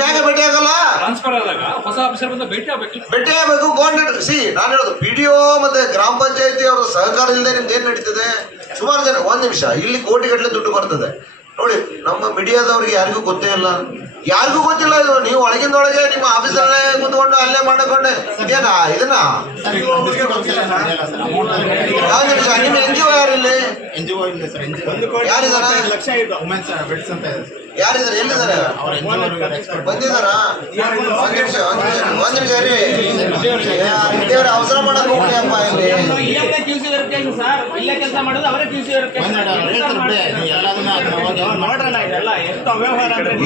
ಯಾಕೆ ಭೇಟಿ ಆಗಲ್ಲ? ಭೇಟಿ ಆಗಬೇಕು, ಕೋಆರ್ಡಿನೇಟರ್. ನಾನು ಹೇಳೋದು PDO ಮತ್ತೆ ಗ್ರಾಮ ಪಂಚಾಯತಿ ಅವರ ಸಹಕಾರ ಇಲ್ಲದೆ ನಿಮ್ದು ಏನ್ ನಡೀತದೆ? ಸುಮಾರು ಜನ ಒಂದ್ ನಿಮಿಷ ಇಲ್ಲಿ ಕೋಟಿಗಟ್ಟಲೆ ದುಡ್ಡು ಬರ್ತದೆ ನೋಡಿ. ನಮ್ಮ ಮೀಡಿಯಾದವ್ರಿಗೆ ಯಾರಿಗೂ ಗೊತ್ತೇ ಇಲ್ಲ, ಯಾರಿಗೂ ಗೊತ್ತಿಲ್ಲ ಇದು. ನೀವು ಒಳಗಿಂದೊಳಗೆ ನಿಮ್ಮ ಆಫೀಸಲ್ಲೇ ಕೂತ್ಕೊಂಡು ಅಲ್ಲೇ ಮಾಡಿಕೊಂಡೆ ಇದೇನಾ ಇದನ್ನ? ಯಾವ ನಿಮಿಷ ನಿಮ್ಮ NGO ಯಾರಿಲ್ಲಿ? ಯಾರಿದಾರ? ಯಾರಿದ್ದಾರೆ? ಎಲ್ಲಿದ್ದಾರೆ? ಬಂದಿದ್ದಾರಾ? ಒಂದ್ ನಿಮಿಷ ರೀ, ಅವಸರ ಮಾಡಕ್ ಹೋಗ್ತೀಯಪ್ಪ ಇಲ್ಲಿ.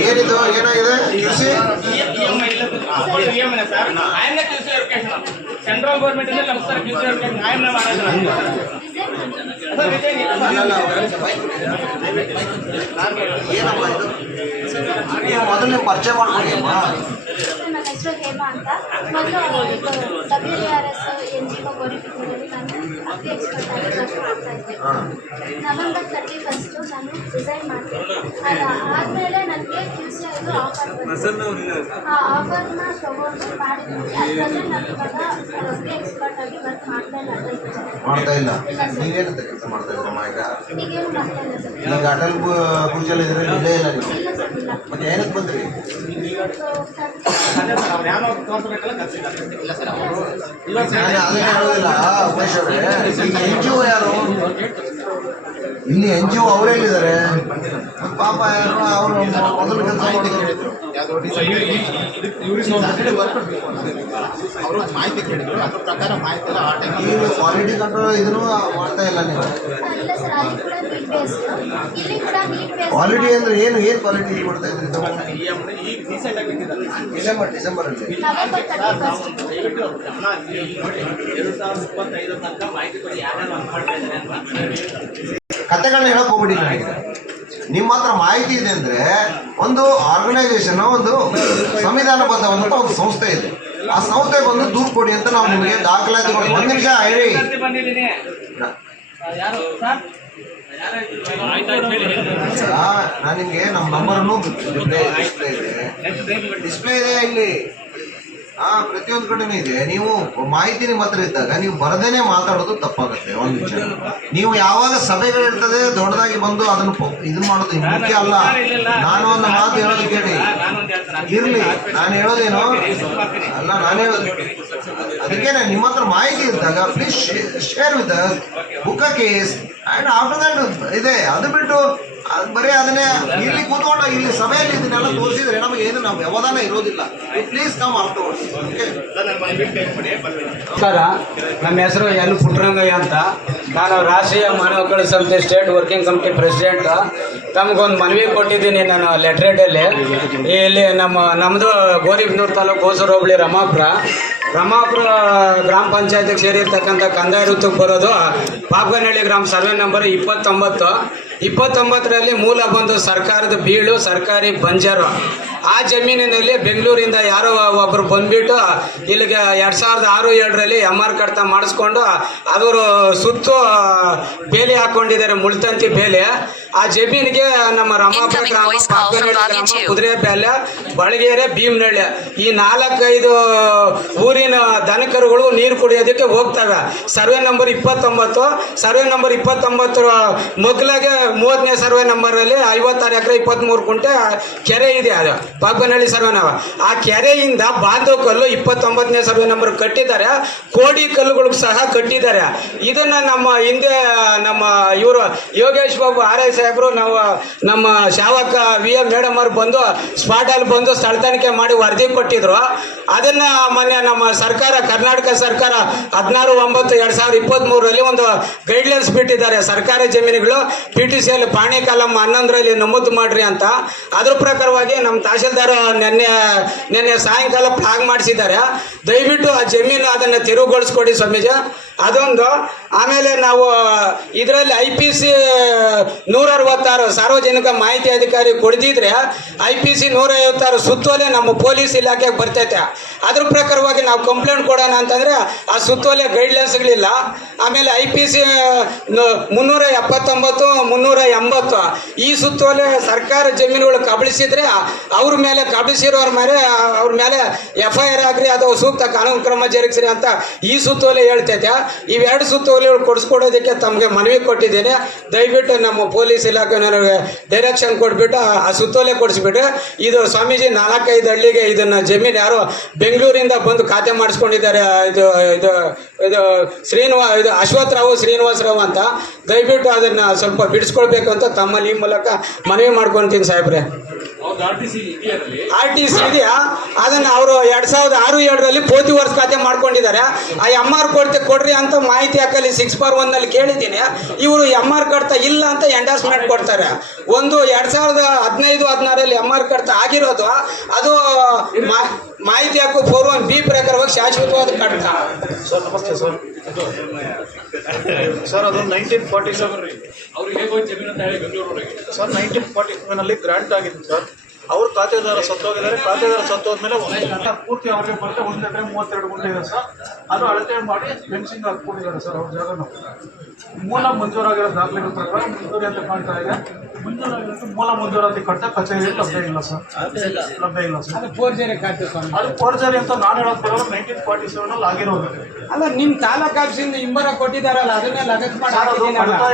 ಏನಿದು ಏನಾಗಿದೆ? ಸೆಂಟ್ರಲ್ ಗೌರ್ಮೆಂಟ್ ಏನಮ್ಮ ಇದು? ಮೊದಲನೇ ಪರಿಚಯ ಮಾಡ್ಕೊಂಡಿಯಮ್ಮ. ನನ್ನ ಹೆಸರು ಹೇಮಾ ಅಂತ. ಮೊದಲು WRS NGO ಗೋರಿಬಿದೂರಲ್ಲಿ ನಾನು ಅತಿ ಎಕ್ಸ್ಪರ್ಟ್ ಆಗಿ ಕೆಲಸ ಮಾಡ್ತಾ ಇದ್ದೆ. ನವೆಂಬರ್ 31 ನಾನು ರಿಸೈನ್ ಮಾಡಿದೆ. ಅದಾದಮೇಲೆ ನನಗೆ QC ಇದು ಆಫರ್ ಬಂತು. ಆ ಆಫರ್ನ ತಗೊಂಡು ಮಾಡಿದ್ವಿ. ಅದರಲ್ಲಿ ನಾನು ಇವಾಗ ಅತಿ ಎಕ್ಸ್ಪರ್ಟ್ ಆಗಿ ವರ್ಕ್ ಮಾಡ್ತಾ ಇಲ್ಲ. ನೀವೇನಂತ ಕೆಲಸ ಮಾಡ್ತಾ ಇದ್ರಮ್ಮ ಈಗ? ಈಗೇನು ಮಾಡ್ತಾ ಇಲ್ಲ ಸರ್. ಈಗ ಅಟಲ್ ಭೂಜಲ್ ಇದ್ರೆ ಇಲ್ಲೇ ಇಲ್ಲ ನೀವು? ಇಲ್ಲ ಸರ್, ಇಲ್ಲ. ಮತ್ತೆ ಏನಕ್ಕೆ ಬಂದ್ರಿ? ಅದನ್ನ ಹೇಳೋದಿಲ್ಲ ಉಮೇಶ್ ಅವರೇ. ಈಗ NGO ಯಾರು? ಇಲ್ಲಿ NGO ಅವರೇ ಹೇಳಿದ್ದಾರೆ ಪಾಪ. ಯಾರು ಅವರು ಮೊದಲು ಕೆಲಸ ಮಾಡಿದ್ರು, ಅವರು ಮಾಹಿತಿ ಕೇಳಿದ್ರು, ಅದ್ರ ಪ್ರಕಾರ ಮಾಹಿತಿ ಎಲ್ಲ ಆ ಟೈಮ್ ಈಗ ಕ್ವಾಲಿಟಿ ಕಂಟ್ರೋಲ್ ಇದನ್ನು ಮಾಡ್ತಾ ಇಲ್ಲ ನೀವು. ಇಲ್ಲ ಸರ್, ಅಲ್ಲಿ ಕೂಡ ನೀಟ್ ಬೇಸ್ಡ್, ಇಲ್ಲಿ ಕೂಡ ನೀಟ್ ಬೇಸ್ಡ್. ಕ್ವಾಲಿಟಿ ಅಂದ್ರೆ ಏನು ಕ್ವಾಲಿಟಿ ಮಾಡ್ತಾ ಇದ್ರಿ? ಡಿಸೆಂಬರ್ ಅಲ್ಲಿ ನವೆಂಬರ್ 31 ಕತೆಗಳನ್ನ ಹೇಳಕ್ ಹೋಗ್ಬಿಡಿ ನನಗೆ. ನಿಮ್ಮ ಹತ್ರ ಮಾಹಿತಿ ಇದೆ ಅಂದ್ರೆ ಒಂದು ಆರ್ಗನೈಸೇಷನ್, ಒಂದು ಸಂವಿಧಾನಬದ್ಧವಾದಂತ ಒಂದು ಸಂಸ್ಥೆ ಇದೆ. ಆ ಸಂಸ್ಥೆ ಬಂದು ದೂರು ಕೊಡಿ ಅಂತ ನಾವು ನಿಮಗೆ ದಾಖಲಾತಿಗಳು. ಒಂದ್ ನಿಮಿಷ ಹೇಳಿ. ನಾನು ನಿಮ್ಗೆ ನಮ್ಮ ನಂಬರ್ನು ಡಿಸ್ಪ್ಲೇ ಇದೆ ಇಲ್ಲಿ. ಪ್ರತಿಯೊಂದು ಕಡೆನೂ ಇದೆ. ನೀವು ಮಾಹಿತಿ ನಿಮ್ಮ ಹತ್ರ ಇದ್ದಾಗ ನೀವು ಬರದೇನೆ ಮಾತಾಡೋದು ತಪ್ಪಾಗುತ್ತೆ. ಒಂದು ವಿಚಾರ, ನೀವು ಯಾವಾಗ ಸಭೆಗಳಿರ್ತದೆ ದೊಡ್ಡದಾಗಿ ಬಂದು ಅದನ್ನು ಇದನ್ನ ಮಾಡೋದು ಮುಖ್ಯ ಅಲ್ಲ. ನಾನು ಒಂದು ಮಾತು ಹೇಳೋದು ಕೇಳಿ ಇರ್ಲಿ. ನಾನು ಹೇಳೋದೇನು ಅಲ್ಲ, ನಾನು ಹೇಳೋದು ಅದಕ್ಕೆ ನಿಮ್ಮ ಹತ್ರ ಮಾಹಿತಿ ಇದ್ದಾಗ please share with book a case and after that ಇದೆ. ಅದು ಬಿಟ್ಟು ಅದು ಬರೀ ಅದನ್ನೇ ಇಲ್ಲಿ ಕೂತ್ಕೊಂಡು ಇಲ್ಲಿ ಸಭೆಯಲ್ಲಿ ಇದನ್ನೆಲ್ಲ ತೋರಿಸಿದ್ರೆ ನಮಗೆ ಏನು ನಾವು ವ್ಯವಧಾನ ಇರೋದಿಲ್ಲ. Please come afterwards. ಓಕೆ, ನಮಸ್ಕಾರ, ನಮ್ಮ ಹೆಸರು ಎನ್ ಪುಟ್ಟರಂಗಯ್ಯ ಅಂತ. ನಾನು ರಾಷ್ಟ್ರೀಯ ಮಾನವ ಹಕ್ಕುಗಳ ಸಂಸ್ಥೆ ಸ್ಟೇಟ್ ವರ್ಕಿಂಗ್ ಕಮಿಟಿ ಪ್ರೆಸಿಡೆಂಟ್. ತಮಗೊಂದು ಮನವಿ ಕೊಟ್ಟಿದ್ದೀನಿ ನಾನು ಲೆಟ್ರೇಟಲ್ಲಿ. ಇಲ್ಲಿ ನಮ್ಮದು ಗೋರಿಬಿದನೂರು ತಾಲೂಕು ಹೊಸೂರು ಹೋಬಳಿ ರಮಾಪುರ ಗ್ರಾಮ ಪಂಚಾಯತಿಗೆ ಸೇರಿರ್ತಕ್ಕಂಥ ಕಂದಾಯ ವೃತ್ತಕ್ಕೆ ಬರೋದು ಪಾಪನಹಳ್ಳಿ ಗ್ರಾಮ ಸರ್ವೆ ನಂಬರ್ 29ರಲ್ಲಿ ಮೂಲ ಬಂದು ಸರ್ಕಾರದ ಬೀಳು, ಸರ್ಕಾರಿ ಬಂಜರು. ಆ ಜಮೀನಿನಲ್ಲಿ ಬೆಂಗಳೂರಿಂದ ಯಾರೋ ಒಬ್ಬರು ಬಂದ್ಬಿಟ್ಟು ಇಲ್ಲಿಗೆ 2006-7ರಲ್ಲಿ MR ಕಡ್ತ ಮಾಡಿಸ್ಕೊಂಡು ಅವರು ಸುತ್ತು ಬೇಲಿ ಹಾಕ್ಕೊಂಡಿದ್ದಾರೆ, ಮುಳ್ತಂತಿ ಬೇಲಿ. ಆ ಜಮೀನಿಗೆ ನಮ್ಮ ರಮಾಪುರ ಗ್ರಾಮ, ಪಾಪನಹಳ್ಳಿ ಗ್ರಾಮ, ಕುದುರೆಪಾಳ್ಯ, ಬಳಗೇರೆ, ಭೀಮನಹಳ್ಳಿ ಈ 4-5 ಊರಿನ ದನಕರುಗಳು ನೀರು ಕುಡಿಯೋದಕ್ಕೆ ಹೋಗ್ತವೆ. ಸರ್ವೆ ನಂಬರ್ 29 ಮಗ್ಲಾಗೆ 30ನೇ ಸರ್ವೆ ನಂಬರಲ್ಲಿ 56 ಎಕರೆ 23 ಗುಂಟೆ ಕೆರೆ ಇದೆ. ಅದು ಪಾಪನಹಳ್ಳಿ ಸರ್ವೆ ನಾವು. ಆ ಕೆರೆಯಿಂದ ಬಾಂಧವ ಕಲ್ಲು 29ನೇ ಸರ್ವೆ ನಂಬರ್ ಕಟ್ಟಿದ್ದಾರೆ, ಕೋಡಿ ಕಲ್ಲುಗಳಿಗೂ ಸಹ ಕಟ್ಟಿದ್ದಾರೆ. ಇದನ್ನ ನಮ್ಮ ಹಿಂದೆ ನಮ್ಮ ಇವರು ಯೋಗೇಶ್ ಬಾಬು RI ಸಾಹೇಬರು, ನಮ್ಮ ಶಾವಕ VM ಮೇಡಮ್ ಅವರು ಬಂದು ಸ್ಪಾಟಲ್ಲಿ ಬಂದು ಸ್ಥಳ ತನಿಖೆ ಮಾಡಿ ವರದಿ ಕೊಟ್ಟಿದ್ರು. ಅದನ್ನ ಮೊನ್ನೆ ನಮ್ಮ ಸರ್ಕಾರ, ಕರ್ನಾಟಕ ಸರ್ಕಾರ 16/9/2023ರಲ್ಲಿ ಒಂದು ಗೈಡ್ಲೈನ್ಸ್ ಬಿಟ್ಟಿದ್ದಾರೆ. ಸರ್ಕಾರಿ ಜಮೀನುಗಳು PTCL ಪಾಣಿ ಕಾಲಂ 11ರಲ್ಲಿ ನಮೂದು ಮಾಡ್ರಿ ಅಂತ. ಅದ್ರ ಪ್ರಕಾರವಾಗಿ ನಮ್ಮ ತಹಶೀಲ್ದಾರ್ ನಿನ್ನೆ ಸಾಯಂಕಾಲ ಫ್ಲಾಗ್ ಮಾಡಿಸಿದ್ದಾರೆ. ದಯವಿಟ್ಟು ಆ ಜಮೀನು ಅದನ್ನು ತೆರವುಗೊಳಿಸ್ಕೊಡಿ ಸ್ವಾಮೀಜಿ, ಅದೊಂದು. ಆಮೇಲೆ ನಾವು ಇದರಲ್ಲಿ IPC 166 ಸಾರ್ವಜನಿಕ ಮಾಹಿತಿ ಅಧಿಕಾರಿ ಕೊಡ್ದಿದ್ರೆ IPC 156 ಸುತ್ತೋಲೆ ನಮ್ಮ ಪೊಲೀಸ್ ಇಲಾಖೆಗೆ ಬರ್ತೈತೆ. ಅದ್ರ ಪ್ರಕಾರವಾಗಿ ನಾವು ಕಂಪ್ಲೇಂಟ್ ಕೊಡೋಣ ಅಂತಂದರೆ ಆ ಸುತ್ತೋಲೆ ಗೈಡ್ಲೈನ್ಸ್ಗಳಿಲ್ಲ. ಆಮೇಲೆ IPC 379, 380 ಈ ಸುತ್ತೋಲೆ ಸರ್ಕಾರ ಜಮೀನುಗಳು ಕಬಳಿಸಿದ್ರೆ ಅವ್ರ ಮೇಲೆ, ಕಬಳಿಸಿರೋರ ಅವ್ರ ಮೇಲೆ FIR ಆಗ್ರಿ ಅಥವಾ ಸೂಕ್ತ ಕಾನೂನು ಕ್ರಮ ಜರುಗಿಸ್ರಿ ಅಂತ ಈ ಸುತ್ತೋಲೆ ಹೇಳ್ತೈತೆ. ಇವೆರಡು ಸುತ್ತೋಲೆಗಳು ಕೊಡಿಸ್ಕೊಡೋದಕ್ಕೆ ತಮಗೆ ಮನವಿ ಕೊಟ್ಟಿದ್ದೇನೆ. ದಯವಿಟ್ಟು ನಮ್ಮ ಪೊಲೀಸ್ ಇಲಾಖೆ ನನಗೆ ಡೈರೆಕ್ಷನ್ ಕೊಟ್ಬಿಟ್ಟು ಆ ಸುತ್ತೋಲೆ ಕೊಡಿಸ್ಬಿಟ್ಟು, ಇದು ಸ್ವಾಮೀಜಿ 4-5 ಹಳ್ಳಿಗೆ ಇದನ್ನು ಜಮೀನು ಯಾರೋ ಬೆಂಗಳೂರಿಂದ ಬಂದು ಖಾತೆ ಮಾಡಿಸ್ಕೊಂಡಿದ್ದಾರೆ. ಇದು ಅಶ್ವತ್ಥರಾವ್ ಶ್ರೀನಿವಾಸರಾವ್ ಅಂತ. ದಯವಿಟ್ಟು ಅದನ್ನು ಸ್ವಲ್ಪ ಬಿಡಿಸ್ಕೊಳ್ಬೇಕು ಅಂತ ತಮ್ಮಲ್ಲಿ ಈ ಮೂಲಕ ಮನವಿ ಮಾಡ್ಕೊತೀನಿ ಸಾಹೇಬ್ರೆ. RTC ಇದೆಯಾ, ಅದನ್ನು ಅವರು 2006-7ರಲ್ಲಿ ಪೋತಿ ವರ್ಷ ಖಾತೆ ಮಾಡ್ಕೊಂಡಿದ್ದಾರೆ. ಆ MR ಕೊಡ್ರಿ ಅಂತ ಮಾಹಿತಿ ಹಾಕಲ್ಲಿ 6/1ನಲ್ಲಿ ಕೇಳಿದ್ದೀನಿ. ಇವರು MR ಕಡ್ತಾ ಇಲ್ಲ ಅಂತ ಎಂಡಾಸ್ಮೆಂಟ್ ಕೊಡ್ತಾರೆ. ಒಂದು 2015-16ರಲ್ಲಿ MR ಕಡ್ತಾ ಆಗಿರೋದು, ಅದು ಮಾಹಿತಿ ಹಾಕೋ 4(1)B ಪ್ರಕಾರವಾಗಿ ಶಾಶ್ವತವಾದ ಕಡ್ತ. ಸರ್ ನಮಸ್ತೆ ಸರ್. ಸರ್ ಅದು 1947 ಸರ್ 1947ನಲ್ಲಿ ಗ್ರಾಂಟ್ ಆಗಿದೆ ಸರ್. ಅವ್ರ ಖಾತೆದಾರ ಸತ್ತೋಗಿದ್ದಾರೆ. ಖಾತೆದಾರ ಸತ್ತೋದ್ಮೇಲೆ ಪೂರ್ತಿ ಅವ್ರಿಗೆ ಬರುತ್ತೆ 1 ಎಕರೆ 32 ಗುಂಟೆ ಇದೆ ಸರ್. ಅದು ಅಳತೆ ಮಾಡಿ ಫೆನ್ಸಿಂಗ್ ಹಾಕ್ಕೊಂಡಿದ್ದಾರೆ ಸರ್. ಅವ್ರ ಜಾಗನ ಮೂಲ ಮಂಜೂರಾಗಿರೋ ದಾಖಲೆಗಳ ಪ್ರಕಾರ ಮಂಜೂರಿ ಅಂತ ಕಾಣ್ತಾ ಇದೆ. ಮಂಜೂರಾಗಿರೋದು ಮೂಲ ಮಂಜೂರಾತಿ ಕಟ್ಟ ಕಚೇರಿ ಲಭ್ಯ ಇಲ್ಲ ಸರ್. ಅದು ಫೋರ್ಜರಿ ಅಂತ ನಾನು ಹೇಳೋದು ಪ್ರಕಾರ 1947ನಲ್ಲಿ ಆಗಿರೋದು. ಅಲ್ಲ, ನಿಮ್ಮ ತಾಲೂಕು ಆಫೀಸಿಂದ ಇಂಬರ ಕೊಟ್ಟಿದ್ದಾರಲ್ಲ, ಅದನ್ನೇ ಲಗತ್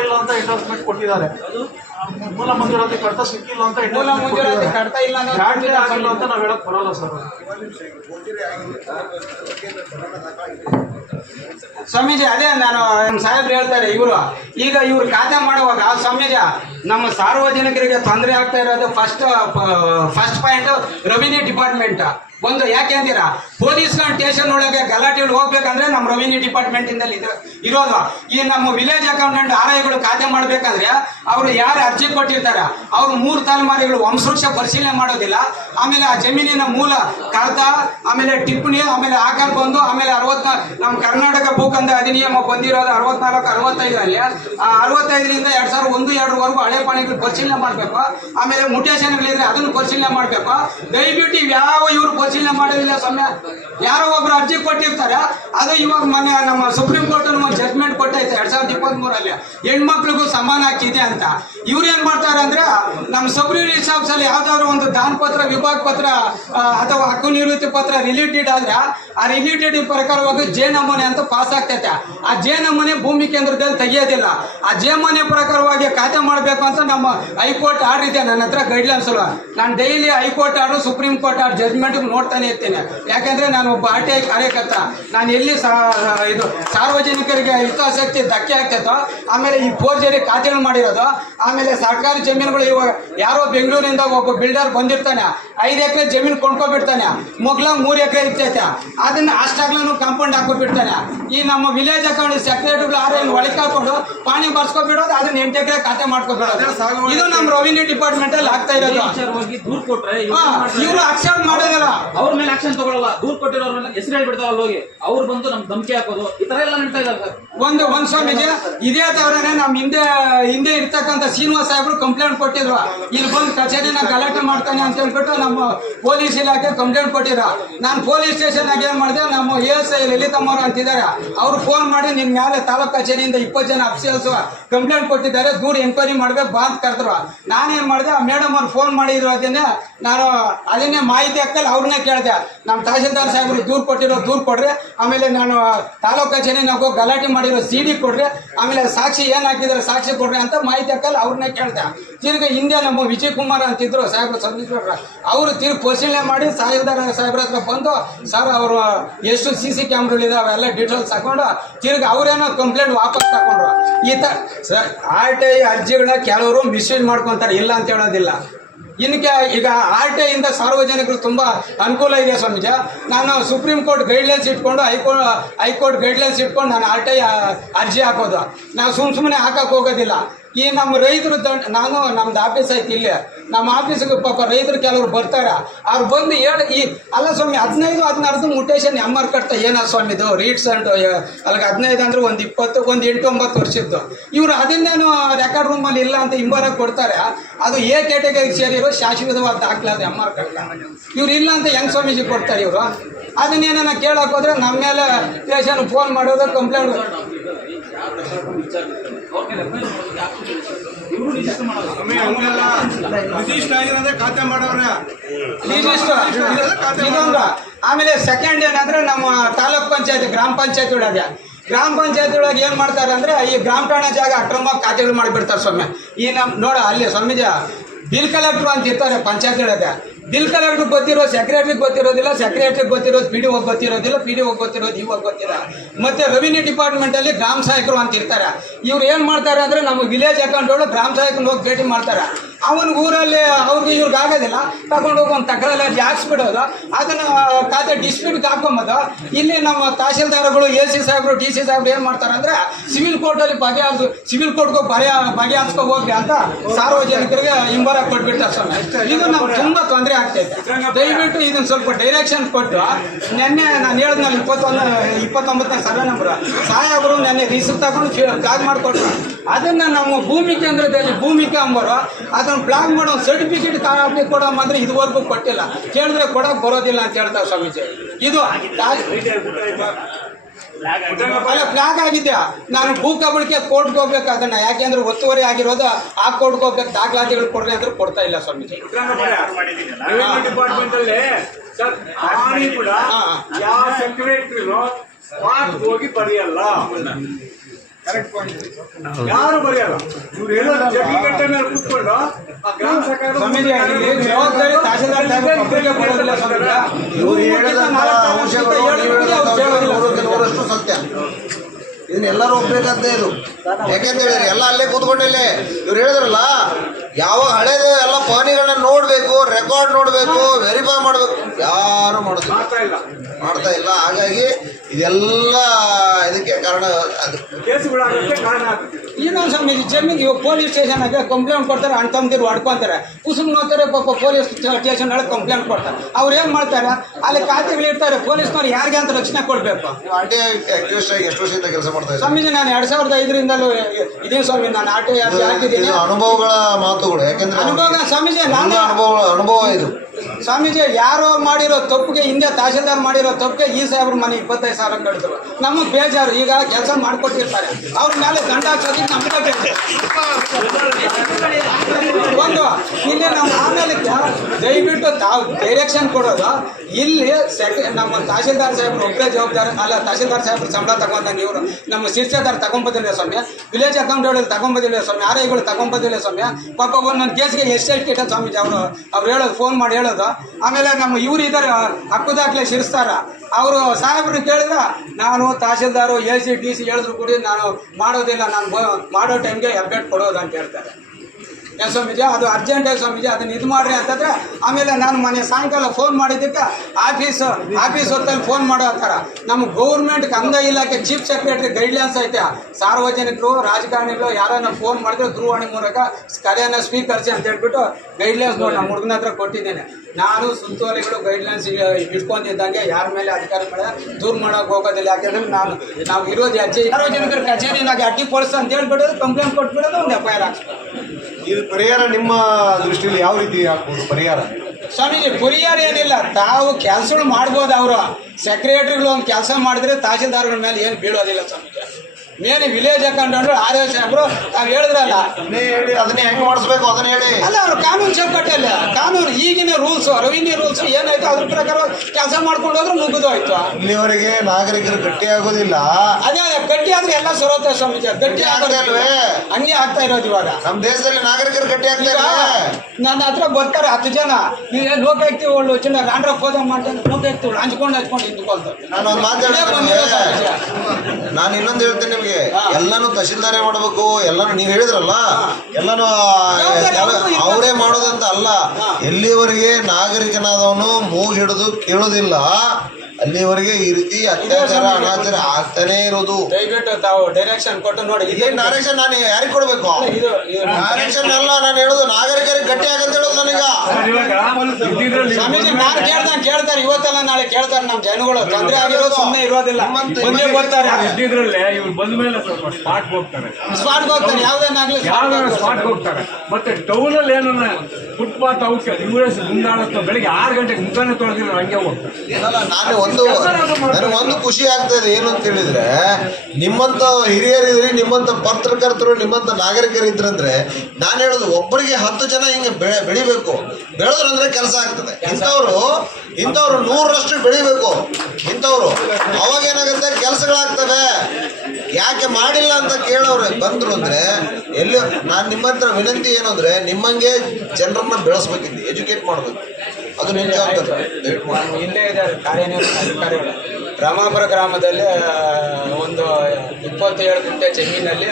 ಇಲ್ಲ ಅಂತ ಎಂಡೋರ್ಸ್ಮೆಂಟ್ ಕೊಟ್ಟಿದ್ದಾರೆ. ಮೂಲ ಮಂಜೂರಾತಿ ಕಡ್ತ ಸಿಕ್ಕಿಲ್ಲ ಅಂತ ಮೂಲ ಮಂಜೂರಾತಿ ಕಡ್ತಾ ಇಲ್ಲ ಆಗಿಲ್ಲ ಅಂತ ನಾವು ಹೇಳಕ್ ಬರೋಲ್ಲ ಸರ್. ಸ್ವಾಮೀಜಿ, ಅದೇ ನಾನು ಸಾಹೇಬ್ರು ಹೇಳ್ತಾರೆ, ಇವರು ಖಾತೆ ಮಾಡುವಾಗ ಸ್ವಾಮೀಜಿ ನಮ್ಮ ಸಾರ್ವಜನಿಕರಿಗೆ ತೊಂದರೆ ಆಗ್ತಾ ಇರೋದು ಫಸ್ಟ್ ಪಾಯಿಂಟ್ ರೆವಿನ್ಯೂ ಡಿಪಾರ್ಟ್ಮೆಂಟ್. ಒಂದು ಯಾಕೆ ಅಂತೀರಾ, ಪೊಲೀಸ್ ಸ್ಟೇಷನ್ ಒಳಗೆ ಗಲಾಟೆಗಳು ಹೋಗ್ಬೇಕಂದ್ರೆ ನಮ್ಮ ರೆವಿನ್ಯೂ ಡಿಪಾರ್ಟ್ಮೆಂಟ್ ಇಂದಲ್ಲಿ ಇರೋದು. ಈ ನಮ್ಮ ವಿಲೇಜ್ ಅಕೌಂಟೆಂಟ್ RIಗಳು ಖಾತೆ ಮಾಡ್ಬೇಕಂದ್ರೆ ಅವರು ಯಾರು ಅರ್ಜಿ ಕೊಟ್ಟಿರ್ತಾರೆ ಅವ್ರು 3 ತಲೆಮಾರಿಗಳು ವಂಶವೃಕ್ಷ ಪರಿಶೀಲನೆ ಮಾಡೋದಿಲ್ಲ. ಆಮೇಲೆ ಆ ಜಮೀನಿನ ಮೂಲ ಕಡತ, ಆಮೇಲೆ ಟಿಪ್ಪಣಿ, ಆಮೇಲೆ ಆಕಾರ ಬಂದು, ಆಮೇಲೆ ನಮ್ಮ ಕರ್ನಾಟಕ ಭೂಖಂಡ ಅಧಿನಿಯಮ ಬಂದಿರೋದು 64-65ರಲ್ಲಿ. ಆ 65ರಿಂದ 2001-2ವರೆಗೂ ಹಳೆ ಪಾಣಿಗಳು ಪರಿಶೀಲನೆ ಮಾಡಬೇಕು. ಆಮೇಲೆ ಮುಟೇಶನ್ಗಳಿದ್ರೆ ಅದನ್ನು ಪರಿಶೀಲನೆ ಮಾಡಬೇಕು. ದಯವಿಟ್ಟು ಯಾವ ಇವರು ಪರಿಶೀಲನೆ ಮಾಡೋದಿಲ್ಲ ಸ್ವಾಮಿ. ಯಾರೋ ಒಬ್ರು ಅರ್ಜಿ ಕೊಟ್ಟಿರ್ತಾರೆ, ಅದು ಇವಾಗ ಮೊನ್ನೆ ನಮ್ಮ ಸುಪ್ರೀಂ ಕೋರ್ಟ್ ಒಂದು ಜಡ್ಜ್ಮೆಂಟ್ ಕೊಟ್ಟೈತೆ 2023ರಲ್ಲಿ ಹೆಣ್ಮಕ್ಳಿಗೂ ಸಮಾನ ಹಾಕಿದೆ ಅಂತ. ಇವ್ರು ಏನ್ ಮಾಡ್ತಾರೆ ಅಂದ್ರೆ, ನಮ್ಮ ಸಬ್ ರಿಜಿಸ್ಟರ್ ಆಫೀಸಲ್ಲಿ ಯಾವ್ದಾದ್ರು ಒಂದು ದಾನ ಪತ್ರ, ವಿಭಾಗ ಪತ್ರ ಅಥವಾ ಹಕ್ಕು ನಿವೃತ್ತಿ ಪತ್ರ ರಿಲೇಟೆಡ್ ಆದ್ರೆ ಆ ರಿಲೇಟೆಡ್ ಪ್ರಕಾರವಾಗಿ ಜೆ ನಮೂನೆ ಅಂತ ಪಾಸ್ ಆಗ್ತೈತೆ. ಆ ಜೆ ನಮೂನೆ ಭೂಮಿ ಕೇಂದ್ರದಲ್ಲಿ ತೆಗಿಯೋದಿಲ್ಲ. ಆ ಜೆ ನಮೂನೆ ಪ್ರಕಾರವಾಗಿ ಖಾತೆ ಮಾಡಬೇಕು ಅಂತ ನಮ್ಮ ಹೈಕೋರ್ಟ್ ಆರ್ಡರ್ ಇದೆ ನನ್ನ ಹತ್ರ ಗೈಡ್ಲೈನ್ಸ್. ನಾನು daily high court order, supreme court order judgment ನೋಡ್ತಾನೆ ಇರ್ತೇನೆ. ಯಾಕಂದ್ರೆ ನಾನು ಒಬ್ಬ RTI ಕಾರ್ಯಕರ್ತ. ನಾನು ಎಲ್ಲಿ ಇದು ಸಾರ್ವಜನಿಕರಿಗೆ ಹಿತಾಸಕ್ತಿ ಧಕ್ಕೆ ಆಗ್ತೈತೋ ಆಮೇಲೆ ಈ ಫೋರ್ಜರಿ ಖಾತೆಗಳು ಮಾಡಿರೋದು, ಆಮೇಲೆ ಸರ್ಕಾರಿ ಜಮೀನುಗಳು ಇವಾಗ ಯಾರೋ ಬೆಂಗಳೂರಿಂದ ಒಬ್ಬ ಬಿಲ್ಡರ್ ಬಂದಿರ್ತಾನೆ, 5 ಎಕರೆ ಜಮೀನು ಕೊಂಡ್ಕೊಬಿಡ್ತಾನೆ, ಮೊಗ್ಲ 3 ಎಕರೆ ಇರ್ತೈತೆ, ಅದನ್ನ ಅಷ್ಟಾಗ್ಲೂ ಕಾಂಪೌಂಡ್ ಹಾಕೊಬಿಡ್ತಾನೆ. ಈ ನಮ್ಮ ವಿಲೇಜ್ ಅಕೌಂಟ್ ಸೆಕ್ರೆಟರಿಗಳು ಆರೇನು ಒಳಗೆ ಹಾಕೊಂಡು ಪಾಣಿ ಬರ್ಸ್ಕೊಬಿಡೋದು, ಅದನ್ನ 8 ಎಕರೆ ಖಾತೆ ಮಾಡ್ಕೊಬಿಡೋದು. ಇದು ನಮ್ಮ ರೆವಿನ್ಯೂ ಡಿಪಾರ್ಟ್ಮೆಂಟ್ ಅಲ್ಲಿ ಆಗ್ತಾ ಇರೋದು. ಇವರು ಅಕ್ಸೆಪ್ಟ್ ಮಾಡೋದಿಲ್ಲ, ಅವ್ರ ಮೇಲೆ ಆಕ್ಷನ್ ತಗೊಳ್ಳಲ್ಲ, ದೂರ್ ಕೊಟ್ಟಿರೋರ್ ಮೇಲೆ ಹೆಸರು ಹೇಳ್ಬಿಡ್ತಾವಲ್ಲ ಹೋಗಿ, ಅವ್ರು ಬಂದು ನಮ್ ಧಮಕಿ ಹಾಕೋದು, ಈ ತರ ಎಲ್ಲ ನಡೀತಾ ಇದ್ದಾರೆ. ಒಂದು ಸ್ವಾಮೀಜಿ ಇದೇ ತವರನೇ ನಮ್ಮ ಹಿಂದೆ ಇರ್ತಕ್ಕಂಥ ಶ್ರೀನಿವಾಸ ಸಾಹೇಬ್ರು ಕಂಪ್ಲೇಂಟ್ ಕೊಟ್ಟಿದ್ರು, ಇಲ್ಲಿ ಬಂದು ಕಚೇರಿನ ಗಲಾಟೆ ಮಾಡ್ತಾನೆ ಅಂತ ಹೇಳ್ಬಿಟ್ಟು ನಮ್ಮ ಪೊಲೀಸ್ ಇಲಾಖೆ ಕಂಪ್ಲೇಂಟ್ ಕೊಟ್ಟಿದ್ರು. ನಾನು ಪೊಲೀಸ್ ಸ್ಟೇಷನ್ ಆಗಿ ಏನ್ ಮಾಡಿದೆ, ನಮ್ಮ ASI ಲಲಿತಮ್ಮರು ಅಂತಿದ್ದಾರೆ, ಅವ್ರು ಫೋನ್ ಮಾಡಿ ನಿನ್ ಮೇಲೆ ತಾಲೂಕ್ ಕಚೇರಿಯಿಂದ 20 ಜನ ಅಫಿಷಿಯಲ್ಸ್ ಕಂಪ್ಲೇಂಟ್ ಕೊಟ್ಟಿದ್ದಾರೆ, ದೂರ ಎಂಕ್ವೈರಿ ಮಾಡ್ಬೇಕು ಬಾ ಅಂತ ಕರೆದ್ರು. ನಾನೇನ್ ಮಾಡಿದೆ, ಆ ಮೇಡಮ್ ಅವ್ರು ಫೋನ್ ಮಾಡಿದ್ರು, ಅದನ್ನೇ ಮಾಹಿತಿ ಹಾಕಲ್ಲಿ ಅವ್ರನ್ನೇ ಕೇಳಿದೆ, ನಮ್ಮ ತಹಶೀಲ್ದಾರ್ ಸಾಹೇಬ್ರು ದೂರ್ ಕೊಟ್ಟಿರೋ ದೂರ್ ಕೊಡ್ರಿ, ಆಮೇಲೆ ನಾನು ತಾಲೂಕ್ ಕಚೇರಿ ನಾವು ಗಲಾಟೆ ಮಾಡಿರೋ CD ಕೊಡ್ರಿ, ಆಮೇಲೆ ಸಾಕ್ಷಿ ಏನ್ ಹಾಕಿದ್ರೆ ಸಾಕ್ಷಿ ಕೊಡ್ರಿ ಅಂತ ಮಾಹಿತಿ ಹಾಕಲ್ಲಿ ಅವ್ರನ್ನೇ ಕೇಳಿದೆ. ತಿರ್ಗಿ ಹಿಂದೆ ನಮ್ಮ ವಿಜಯ್ ಕುಮಾರ್ ಅಂತಿದ್ರು ಸಾಹೇಬ್ರು ಸಂದೀಶ್ವರ, ಅವರು ತಿರ್ಗಿ ಪರಿಶೀಲನೆ ಮಾಡಿ ತಹಶೀಲ್ದಾರ್ ಸಾಹೇಬ್ರ ಹತ್ರ ಬಂದು, ಸರ್ ಅವರು ಎಷ್ಟು CC ಕ್ಯಾಮ್ರಾಗಳಿದೆ ಅವೆಲ್ಲ ಡೀಟೇಲ್ಸ್ ಹಾಕೊಂಡು ತಿರ್ಗಿ ಅವ್ರೇನೋ ಕಂಪ್ಲೇಂಟ್ ವಾಪಸ್ ತಗೊಂಡ್ರು. ಈ ತರ RTI ಅರ್ಜಿಗಳ ಕೆಲವರು ಮಿಸ್ಯೂಸ್ ಮಾಡ್ಕೊಂತಾರೆ, ಇಲ್ಲ ಅಂತ ಹೇಳೋದಿಲ್ಲ. ಈಗ RTI ಇಂದ ಸಾರ್ವಜನಿಕರು ತುಂಬಾ ಅನುಕೂಲ ಇದೆ ಸ್ವಾಮೀಜಿ. ನಾನು ಸುಪ್ರೀಂ ಕೋರ್ಟ್ ಗೈಡ್ಲೈನ್ಸ್ ಇಟ್ಕೊಂಡು ಹೈಕೋರ್ಟ್ ಗೈಡ್ಲೈನ್ಸ್ ಇಟ್ಕೊಂಡು ನಾನು RTI ಅರ್ಜಿ ಹಾಕೋದು, ನಾವು ಸುಮ್ಮನೆ ಹಾಕಕ್ಕೆ ಹೋಗೋದಿಲ್ಲ. ಈ ನಮ್ಮ ರೈತರು ನಾನು ನಮ್ದು ಆಫೀಸ್ ಐತಿ ಇಲ್ಲಿ, ನಮ್ಮ ಆಫೀಸ್ಗೆ ಪಾಪ ರೈತರು ಕೆಲವರು ಬರ್ತಾರೆ, ಅವ್ರು ಬಂದು ಅಲ್ಲ ಸ್ವಾಮಿ 15-16 ಮುಟೇಶನ್ MR ಕಟ್ತಾ ಏನ ಸ್ವಾಮಿದು ರೀಡ್ಸ್ ಅಂಡ್ ಅಲ್ಲಿಗೆ 15 ಅಂದ್ರೆ ಒಂದು 20 ಒಂದು 8-9 ವರ್ಷದ್ದು. ಇವರು ಅದನ್ನೇನು ರೆಕಾರ್ಡ್ ರೂಮಲ್ಲಿ ಇಲ್ಲ ಅಂತ ಹಿಂಬಾರಾಗಿ ಕೊಡ್ತಾರೆ. ಅದು A ಕ್ಯಾಟಗರಿಗೆ ಸೇರಿರೋ ಶಾಶ್ವತವಾದ ದಾಖಲಾದ MR ಕಟ್ಟ, ಇವ್ರು ಇಲ್ಲ ಅಂತ ಹೆಂಗ್ ಸ್ವಾಮೀಜಿ ಕೊಡ್ತಾರೆ ಇವರು. ಅದನ್ನೇನ ಕೇಳಕ್ ಹೋದ್ರೆ ನಮ್ಮ ಮೇಲೆ ಸ್ಟೇಷನ್ ಫೋನ್ ಮಾಡೋದು, ಕಂಪ್ಲೇಂಟ್ ಖಾತೆ ಮಾಡೋರೆ. ಆಮೇಲೆ ಸೆಕೆಂಡ್ ಏನಂದ್ರೆ ನಮ್ಮ ತಾಲೂಕ್ ಪಂಚಾಯತ್ ಗ್ರಾಮ ಪಂಚಾಯತ್ ಒಳಗೆ ಏನ್ ಮಾಡ್ತಾರೆ ಅಂದ್ರೆ ಈ ಗ್ರಾಮ ಠಾಣಾ ಜಾಗ ಅಕ್ರಮವಾಗಿ ಖಾತೆಗಳು ಮಾಡಿಬಿಡ್ತಾರೆ ಸ್ವಾಮಿ. ಈ ನೋಡ ಅಲ್ಲಿ ಸ್ವಾಮೀಜಿ ಬಿಲ್ ಕಲೆಕ್ಟರ್ ಅಂತ ಇರ್ತಾರೆ ಪಂಚಾಯತ್ ಒಳಗೆ, ಬಿಲ್ ಕಲೆಕ್ಟರ್ ಗೊತ್ತಿರೋ ಸೆಕ್ರೆಟರಿಗೆ ಗೊತ್ತಿರೋದಿಲ್ಲ, ಸೆಕ್ರೆಟರಿಗೆ ಗೊತ್ತಿರೋದು PDO ಗೊತ್ತಿರೋದಿಲ್ಲ, PDO ಗೊತ್ತಿರೋದು ಇವಾಗ ಗೊತ್ತಿಲ್ಲ. ಮತ್ತೆ ರೆವಿನ್ಯೂ ಡಿಪಾರ್ಟ್ಮೆಂಟ್ ಅಲ್ಲಿ ಗ್ರಾಮ ಸಹಾಯಕರು ಅಂತ ಇರ್ತಾರೆ. ಇವ್ರು ಏನ್ ಮಾಡ್ತಾರೆ ಅಂದ್ರೆ ನಮ್ಮ ವಿಲೇಜ್ ಅಕೌಂಟ್ ಒಳಗೆ ಗ್ರಾಮ ಸಹಾಯಕನ ಹೋಗಿ ಭೇಟಿ ಮಾಡ್ತಾರೆ. ಅವನಿಗೆ ಊರಲ್ಲಿ ಅವ್ರಿಗೆ ಇವ್ರಿಗೆ ಆಗೋದಿಲ್ಲ, ತಗೊಂಡೋಗಿ ಒಂದು ತಕರಲ್ಲಿ ಹಾಕ್ಸ್ಬಿಡೋದು, ಅದನ್ನ ಖಾತೆ ಡಿಸ್ಪ್ಯೂಟ್ಗೆ ಹಾಕೊಂಬೋದು. ಇಲ್ಲಿ ನಮ್ಮ ತಹಶೀಲ್ದಾರ್ಗಳು AC ಸಾಹೇಬ್ರು DC ಸಾಹೇಬ್ರು ಏನ್ ಮಾಡ್ತಾರೆ ಅಂದ್ರೆ ಸಿವಿಲ್ ಕೋರ್ಟಲ್ಲಿ ಸಿವಿಲ್ ಕೋರ್ಟ್ಗೆ ಬಗೆಹರಿಸ್ಕೊ ಹೋಗ್ಲಿ ಅಂತ ಸಾರ್ವಜನಿಕರಿಗೆ ಹಿಂಬಾರಾಗಿ ಕೊಟ್ಬಿಡ್ತಾರೆ ಸ್ವಾಮಿ. ಇದು ನಮ್ಗೆ ತುಂಬಾ ತೊಂದರೆ ಆಗ್ತೈತೆ. ದಯವಿಟ್ಟು ಇದನ್ನ ಸ್ವಲ್ಪ ಡೈರೆಕ್ಷನ್ ಕೊಟ್ಟು, ನೆನ್ನೆ ನಾನು ಹೇಳಿದ್ನಲ್ಲ 29ನೇ ಸರ್ವೆ ನಂಬರ್ ಸಾಹೇಬರು ನೆನ್ನೆ ರಿಸೀವ್ ತಗೊಂಡು ಬ್ಲಾಕ್ ಮಾಡಿಕೊಟ್ರು. ಅದನ್ನ ನಮ್ಮ ಭೂಮಿ ಕೇಂದ್ರದಲ್ಲಿ ಭೂಮಿಕೆ ಅಂಬರು ಅದನ್ನ ಬ್ಲಾಕ್ ಮಾಡೋ ಸರ್ಟಿಫಿಕೇಟ್ ಕಾಪಿ ಕೊಡೋಂದ್ರೆ ಇದುವರೆಗೂ ಕೊಟ್ಟಿಲ್ಲ, ಕೇಳಿದ್ರೆ ಕೊಡೋಕೆ ಬರೋದಿಲ್ಲ ಅಂತ ಹೇಳ್ತಾರೆ ಸ್ವಾಮೀಜಿ. ಇದು ಅಲ್ಲ ಫ್ಲಾಗ್ ಆಗಿದ್ಯಾ, ನಾನು ಭೂ ಕಬಳಿಕೆ ಕೋರ್ಟ್ಗೆ ಹೋಗ್ಬೇಕು ಅದನ್ನ, ಯಾಕೆಂದ್ರೆ ಒತ್ತುವರಿ ಆಗಿರೋದು ಆ ಕೋರ್ಟ್ಗೆ ಹೋಗ್ಬೇಕು, ದಾಖಲಾತಿಗಳು ಕೊಡ್ರಿ ಅಂದ್ರೆ ಕೊಡ್ತಾ ಇಲ್ಲ ಸ್ವಾಮೀಜಿ. ಡಿಪಾರ್ಟ್ಮೆಂಟ್ ಅಲ್ಲಿ ಸರ್ ಕೂಡ ಯಾವ ಸೆಕ್ರೆಟರಿನೋ ಹೋಗಿ ಬರೆಯಲ್ಲ, ಯಾರು ಬರೆಯಲ್ಲ. ಇವ್ರು ಹೇಳೋ ಜಗ್ಗಿಗಟ್ಟೆ ಮೇಲೆ ಕೂತ್ಕೊಂಡು ಆ ಗ್ರಾಮ ಸ್ವಾಮೀಜಿ ಜವಾಬ್ದಾರಿ ತಹಶೀಲ್ದಾರ್ ಸತ್ಯ, ಇದನ್ನೆಲ್ಲರೂ ಒಪ್ಬೇಕಾದ್ದೇ ಇದು. ಯಾಕೆಂತ ಹೇಳಿದ್ರೆ ಎಲ್ಲ ಅಲ್ಲೇ ಕೂತ್ಕೊಂಡಿಲ್ಲೇ ಇವ್ರು ಹೇಳಿದ್ರಲ್ಲ, ಯಾವಾಗ ಹಳೇದು ಎಲ್ಲ ಪಾನಿಗಳನ್ನ ನೋಡ್ಬೇಕು, ರೆಕಾರ್ಡ್ ನೋಡ್ಬೇಕು, ವೆರಿಫೈ ಮಾಡ್ಬೇಕು, ಯಾರು ಮಾಡ್ತಾ ಇಲ್ಲ. ಹಾಗಾಗಿ ಇದೆಲ್ಲ ಇದಕ್ಕೆ ಕಾರಣ. ಇನ್ನೊಂದು ಸ್ವಾಮೀಜಿ ಜಮೀನು ಇವಾಗ ಪೊಲೀಸ್ ಸ್ಟೇಷನ್ ಆಗಿ ಕಂಪ್ಲೇಂಟ್ ಕೊಡ್ತಾರೆ, ಅಣ್ಣ ತಮ್ಮದಿರು ಹೊಡ್ಕೊಂತಾರೆ, ಕುಸುಮ್ ನೋಡ್ತಾರೆ, ಪಾಪ ಪೊಲೀಸ್ ಸ್ಟೇಷನ್ ಒಳಗೆ ಕಂಪ್ಲೇಂಟ್ ಕೊಡ್ತಾರೆ. ಅವ್ರು ಏನ್ ಮಾಡ್ತಾರೆ, ಅಲ್ಲಿ ಖಾತೆಗಳು ಇರ್ತಾರೆ, ಪೊಲೀಸ್ನವ್ರು ಯಾರಿಗೆ ಅಂತ ರಕ್ಷಣೆ ಕೊಡ್ಬೇಕು. ಎಷ್ಟು ವರ್ಷದಿಂದ ಕೆಲಸ ಮಾಡ್ತಾ ಇದ್ದಾರೆ ಸ್ವಾಮೀಜಿ? ನಾನು 2005ರಿಂದಲೂ ಇದೀನಿ ಸ್ವಾಮಿ, ನಾನು RTI ಹಾಕಿದ್ದೀನಿ. ಅನುಭವಗಳ ಮಾತುಗಳು, ಯಾಕೆಂದ್ರೆ ಅನುಭವ ಸ್ವಾಮೀಜಿ, ನಾನು ಅನುಭವ ಇದು ಸ್ವಾಮೀಜಿ. ಯಾರೋ ಮಾಡಿರೋ ತಪ್ಪಿಗೆ, ಹಿಂದೆ ತಹಶೀಲ್ದಾರ್ ಮಾಡಿರೋ ತಪ್ಪಿಗೆ ಈ ಸಾಹೇಬ್ರ ಮನೆ 25,000 ಕಳಿದ್ರು. ನಮಗೆ ಬೇಜಾರು, ಈಗ ಕೆಲಸ ಮಾಡ್ಕೊಟ್ಟಿರ್ತಾರೆ, ಅವ್ರ ಮೇಲೆ ದಂಡ ಹಾಕೋದಕ್ಕೆ ನಮ್ಗೆ ಒಂದು ಇಲ್ಲಿ ನಮ್ಮ ಆಮೇಲೆ ದಯವಿಟ್ಟು ತಾವು ಡೈರೆಕ್ಷನ್ ಕೊಡೋದು. ಇಲ್ಲಿ ನಮ್ಮ ತಹಶೀಲ್ದಾರ್ ಸಾಹೇಬ್ರು ಒಬ್ಬರೇ ಜವಾಬ್ದಾರಿ ಅಲ್ಲ, ತಹಶೀಲ್ದಾರ್ ಸಾಹೇಬ್ರು ಸಂಬಳ ತಗೊಂಡಂಗೆ ಇವರು ನಮ್ಮ ಶಿರ್ಷೇದಾರ್ ತಗೊಂಬಂದಿಲ್ಲ ಸ್ವಾಮಿ, ವಿಲೇಜ್ ಅಕೌಂಟ್ ತಗೊಂಬಂದಿಲ್ಲ ಸ್ವಾಮಿ, RIಗಳು ತಗೊಂಬಂದಿಲ್ಲ ಸ್ವಾಮಿ. ಪಾಪ ಒಂದೊಂದು ಕೇಸ್ಗೆ ಎಷ್ಟು ಟಿಕೆಟ್ ಸ್ವಾಮೀಜಿ ಅವ್ರು ಹೇಳೋದು, ಫೋನ್ ಮಾಡಿ ಹೇಳೋದು, ಹೇಳೋದು. ಆಮೇಲೆ ನಮ್ಮ ಇವ್ರು ಇದ್ದಾರೆ ಹಕ್ಕು ದಾಖಲೆ ಶಿರಿಸ್ತಾರ, ಅವರು ಸಾಹೇಬ್ರು ಕೇಳಿದ್ರೆ ನಾನು ತಹಶೀಲ್ದಾರು AC DC ಹೇಳಿದ್ರು ಕೂಡ ನಾನು ಮಾಡೋದಿಲ್ಲ, ನಾನು ಮಾಡೋ ಟೈಮ್ಗೆ ಅಪ್ಡೇಟ್ ಕೊಡೋದು ಅಂತ ಹೇಳ್ತಾರೆ. ಸ್ವಾಮೀಜಿ ಅದು ಅರ್ಜೆಂಟ್ ಸ್ವಾಮೀಜಿ ಅದನ್ನ ಇದು ಮಾಡ್ರಿ ಅಂತಂದ್ರೆ, ಆಮೇಲೆ ನಾನು ಮೊನ್ನೆ ಸಾಯಂಕಾಲ ಫೋನ್ ಮಾಡಿದ್ದಕ್ಕೆ ಆಫೀಸ್ ಹೊತ್ತಲ್ಲಿ ಫೋನ್ ಮಾಡೋ ಥರ ನಮ್ಮ ಗೌರ್ಮೆಂಟ್ ಕಂದಾಯ ಇಲಾಖೆ ಚೀಫ್ ಸೆಕ್ರೆಟರಿ ಗೈಡ್ಲೈನ್ಸ್ ಐತೆ, ಸಾರ್ವಜನಿಕರು ರಾಜಕಾರಣಿಗಳು ಯಾರನ್ನ ಫೋನ್ ಮಾಡಿದ್ರೆ ದೂರವಾಣಿ ಮೂಲಕ ಕರೆಯನ್ನು ಸ್ವೀಕರಿಸಿ ಅಂತ ಹೇಳ್ಬಿಟ್ಟು ಗೈಡ್ಲೈನ್ಸ್ ನೋಡಿ ನಮ್ಮ ಹುಡುಗನ ಹತ್ರ ಕೊಟ್ಟಿದ್ದೇನೆ. ನಾನು ಸುತ್ತೋಲೆಗಳು ಗೈಡ್ಲೈನ್ಸ್ ಇಟ್ಕೊಂಡಿದ್ದಂಗೆ ಯಾರ ಮೇಲೆ ಅಧಿಕಾರಿ ಮೇಲೆ ದೂರ ಮಾಡೋಕೆ ಹೋಗೋದಿಲ್ಲ. ಯಾಕೆಂದ್ರೆ ನಾವು ಇರೋದು ಅಜ್ಜಿ ಸಾರ್ವಜನಿಕರ ಕಚೇರಿನಾಗ ಅಡ್ಡಿ ಪಡಿಸ ಅಂತ ಹೇಳ್ಬಿಡೋದು, ಕಂಪ್ಲೇಂಟ್ ಕೊಟ್ಬಿಡೋದು, ಒಂದು FIR ಹಾಕ್ಸ್ಬಿಡೋದು. ಇದು ಪರಿಹಾರ ನಿಮ್ಮ ದೃಷ್ಟಿಯಲ್ಲಿ ಯಾವ ರೀತಿ ಆಗ್ಬೋದು ಪರಿಹಾರ? ಸ್ವಾಮೀಜಿ ಪರಿಹಾರ ಏನಿಲ್ಲ, ತಾವು ಕೆಲಸಗಳು ಮಾಡ್ಬೋದು. ಅವರು ಸೆಕ್ರೆಟರಿಗಳು ಒಂದು ಕೆಲಸ ಮಾಡಿದ್ರೆ ತಹಶೀಲ್ದಾರ್ಗಳ ಮೇಲೆ ಏನು ಬೀಳೋದಿಲ್ಲ ಸ್ವಾಮೀಜಿ. ಮೇನ್ ವಿಲೇಜ್ ಅಕೌಂಟೆಂಟ್ರು RO ಸಾಹೇಬ್ರು ತಾವು ಹೇಳಿದ್ರಲ್ಲ, ಅದನ್ನೇ ಹೆಂಗ್ ಮಾಡಿಸ್ಬೇಕು ಅದನ್ನ ಹೇಳಿ. ಅಲ್ಲ ಅವ್ರು ಕಾನೂನು ಚೌಕಟ್ಟಲ್ಲ, ಕಾನೂನು ಈಗಿನ ರೂಲ್ಸ್ ರೆವಿನ್ಯೂ ರೂಲ್ಸ್ ಏನಾಯ್ತು ಅದ್ರ ಪ್ರಕಾರ ಕೆಲಸ ಮಾಡ್ಕೊಂಡು ಹೋದ್ರೆ ಮುಗಿದೋಯ್ತು. ಇಲ್ಲಿವರೆಗೆ ನಾಗರಿಕರು ಗಟ್ಟಿ ಆಗೋದಿಲ್ಲ. ಅದೇ ಗಟ್ಟಿ ಆದ್ರೆ ಎಲ್ಲ ಸೊರತ್ತೆ ಸ್ವಾಮೀಜಿ, ಗಟ್ಟಿ ಆಗೋದಿಲ್ವೇ? ಹಂಗೆ ಆಗ್ತಾ ಇರೋದು ಇವಾಗ ನಮ್ಮ ದೇಶದಲ್ಲಿ ನಾಗರಿಕರು ಗಟ್ಟಿ ಆಗ್ತಾ. ನನ್ನ ಹತ್ರ ಬರ್ತಾರೆ 10 ಜನ, ನೀವು ಲೋಕಾಯುಕ್ತಿ ಒಳ್ಳೆ ಚಿನ್ನ ರಾಂಡ್ರ ಹೋದ ಮಾಡ್ತಾರೆ, ಲೋಕಾಯುಕ್ತಿ ಹಂಚ್ಕೊಂಡು ಹಿಂದ್ಕೊಳ್ತಾರೆ. ನಾನು ಒಂದು ನಾನು ಇನ್ನೊಂದು ಹೇಳ್ತೇನೆ ನಿಮಗೆ, ಎಲ್ಲಾನು ತಹಶೀಲ್ದಾರೇ ಮಾಡಬೇಕು, ಎಲ್ಲಾನು ನೀವು ಹೇಳಿದ್ರಲ್ಲ, ಎಲ್ಲಾನು ಅವರೇ ಮಾಡೋದಂತ ಅಲ್ಲ. ಎಲ್ಲಿವರೆಗೆ ನಾಗರಿಕನಾದವನು ಮೂಗು ಹಿಡಿದು ಕೇಳೋದಿಲ್ಲ ಅಲ್ಲಿವರೆಗೆ ಈ ರೀತಿ ಅತ್ಯಾಚಾರ ಅನಾಚಾರ ಆಗ್ತಾನೆ ಇರೋದು. ದಯವಿಟ್ಟು ತಾವು ಡೈರೆಕ್ಷನ್ ಕೊಟ್ಟು ನೋಡಿ. ಇದೇನು ಡೈರೆಕ್ಷನ್ ನಾನು ಯಾರಿಗೆ ಕೊಡ್ಬೇಕು? ಡೈರೆಕ್ಷನ್ ಅಲ್ಲ, ನಾನು ಹೇಳೋದು ನಾಗರಿಕರಿಗೆ ಗಟ್ಟಿ ಆಗಂತ ಹೇಳೋದು ನನಗ. ಸ್ವಾಮೀಜಿ ನಾನು ಕೇಳ್ತಾರೆ, ಇವತ್ತಲ್ಲ ನಾಳೆ ಕೇಳ್ತಾರೆ. ನಮ್ಮ ಜನಗಳು ತೊಂದರೆ ಆಗಿರೋದು ಸುಮ್ಮನೆ ಇರೋದಿಲ್ಲ, ಮುಂದೆ ಬರ್ತಾರೆ. ಇವ್ರು ಬಂದ ಮೇಲೆ ಸ್ಪಾಟ್ಗೆ ಹೋಗ್ತಾರೆ, ಯಾವ್ದೇನಾಗ್ಲಿ ಸ್ಪಾಟ್ಗೆ ಹೋಗ್ತಾರೆ. ಮತ್ತೆ ಟೌನ್ ಅಲ್ಲಿ ಏನನ್ನ ಫುಟ್ಪಾತ್ ಅವಕ್ಕೆ ಇವರೇ ಮುಂದಾಡುತ್ತ ಬೆಳಿಗ್ಗೆ 6 ಗಂಟೆಗೆ ಮುಖಾನೆ ತೊಳೆದಿರೋ ಹಂಗೆ ಹೋಗ್ತಾರೆ. ನನಗೊಂದು ಖುಷಿ ಆಗ್ತಾ ಇದೆ, ಏನು ಅಂತ ಹೇಳಿದ್ರೆ, ನಿಮ್ಮಂತ ಹಿರಿಯರಿದ್ರಿ, ನಿಮ್ಮಂತ ಪತ್ರಕರ್ತರು, ನಿಮ್ಮಂತ ನಾಗರಿಕರು ಇದ್ರಂದ್ರೆ, ನಾನು ಹೇಳೋದು ಒಬ್ಬರಿಗೆ 10 ಜನ ಹಿಂಗೆ ಬೆಳಿಬೇಕು. ಬೆಳೆದ್ರಂದ್ರೆ ಕೆಲಸ ಆಗ್ತದೆ. ಇಂಥವ್ರು 100ರಷ್ಟು ಬೆಳಿಬೇಕು. ಇಂಥವ್ರು ಅವಾಗ ಏನಾಗುತ್ತೆ, ಕೆಲಸಗಳಾಗ್ತವೆ. ಯಾಕೆ ಮಾಡಿಲ್ಲ ಅಂತ ಕೇಳೋರು ಬಂದ್ರು ಅಂದ್ರೆ ಎಲ್ಲಿ ನಾನು ನಿಮ್ಮ ಹತ್ರ ವಿನಂತಿ ಏನು ಅಂದ್ರೆ, ನಿಮ್ಮಂಗೆ ಜನರನ್ನ ಬೆಳೆಸ್ಬೇಕಿತ್ತು, ಎಜುಕೇಟ್ ಮಾಡ್ಬೇಕು. ಅದು ನಿಮ್ಮ ಜವಾಬ್ದಾರಿ. ಇಲ್ಲೇ ಇದ್ದಾರೆ ಕಾರ್ಯನಿರ್ವಹಣಾ ಅಧಿಕಾರಿಗಳು. ರಾಮಾಪುರ ಗ್ರಾಮದಲ್ಲಿ ಒಂದು 27 ಗುಂಟೆ ಜಮೀನಲ್ಲಿ